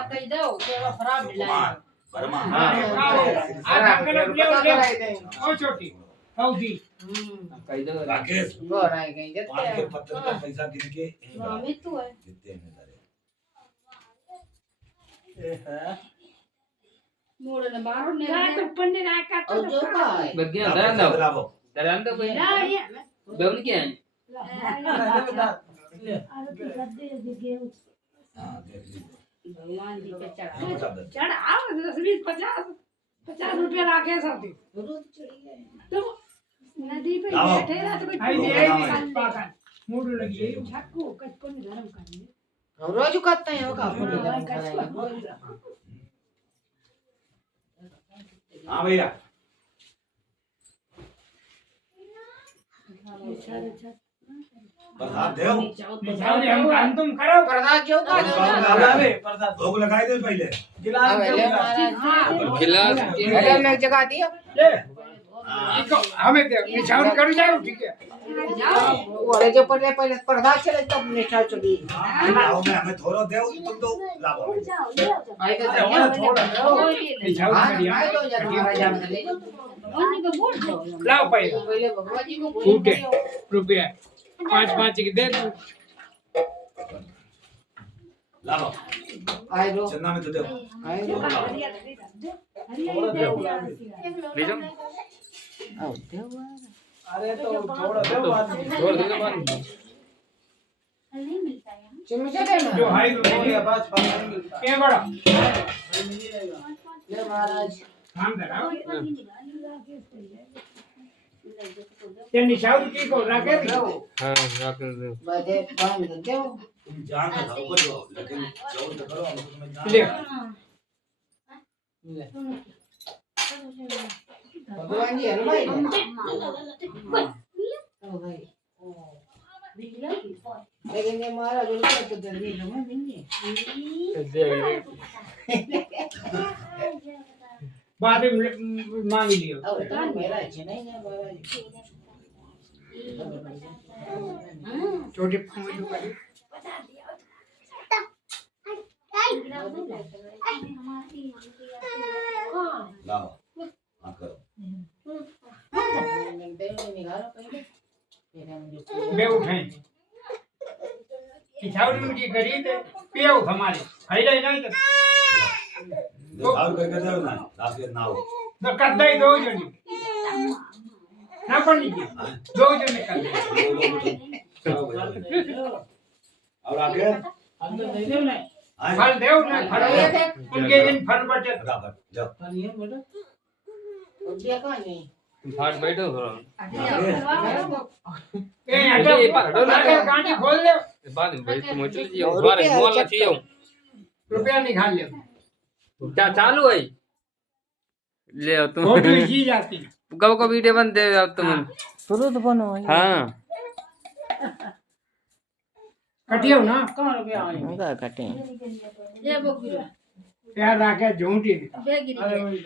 कह दो केवल खराब मिला परमा ओ छोटी हौदी कही दो राकेश गोर आई गई जब पान के पत्थर का पैसा गिन के हमें तो है जितने में धरे मोड़ ने मारो ने तो पन्ने ना का और जो का है बग्गियां दरन दो ब्रावो दरन दो भाई ना ये बेवन क्या है हां देख लीजिए भगवान जी के चढ़ा चढ़ आओ 10 20 50 रुपया लाके सब दे तो नदी पे लाओ। बैठे ना तो कोई आई पूरी दे निकाल आई ले। पागल मूड लगी छक्कू कचको ने गरम कर ले हम रोज करते हैं वो का हां भैया प्रसाद देव निशान हम तुम करो प्रसाद जो का दो भोग लगाए दे पहले अब ले महाराज गिलास अरे मैं जगह दिया ले इसको हमें दे निशान कर जाओ ठीक है वाले जो पहले पहले प्रसाद चले तब निशा चली आओ मैं हमें थोड़ा देव तुम दो लाओ जाओ ले जाओ आई तो निशान हां कर दिया आई तो जब महाराज हम ले उन्हीं को बोल दो लाओ पहले पहले भगवान जी को फूटे रुपया 5 की दे दो लाओ आई रो चन्ना में तो देव आई रो हरिया ले जाओ आओ देव अरे तो थोड़ा दो बाद में छोड़ दो बाद नहीं मिलता है चिमचा देना जो हाई हो गया बस नहीं मिलता के बड़ा ले महाराज हम कराओ ये निशान की को रखे दो हां रख दो बजे बांध दो तुम जान ना खाओ करो लेकिन जोर तो करो हमको तुम्हें जान ले भगवान जी है ना भाई ओ भाई लेकिन ये महाराज उनका तो जल्दी जमा नहीं बाद में मांग लियो अब तो मेरा नहीं है महाराज छोटे पाँव जो करे लाओ हां करो निकालो पहले फिर हम जो मैं उठाएं पिछाड़ी उनकी गरीब है पियो हमारे फायदा ही नहीं दो और करके दो ना राकेश ना हो तो कद्दा ही 2 जने ना पड़ी जी 2 जने कर दे और आगे अंदर नहीं देव ना आए फल देव ना फल उनके इन फल बचत बराबर जाओ पानी है बेटा दिया कहां नहीं फाट बैठो थोड़ा ए हटो ये पर हटो ना। गाड़ी खोल ले बाद में भाई तुम चल जियो बारे मोल ना चाहिए रुपया निकाल ले क्या चालू है ले आओ तुम फोटो खींची जाती कब कब वीडियो बनते हो अब तुम शुरू तो बनो हाँ कटियो ना कहां रुपया आए उनका कटे ये बोगिरा प्यार राखे झूठी बेगिरी अरे वही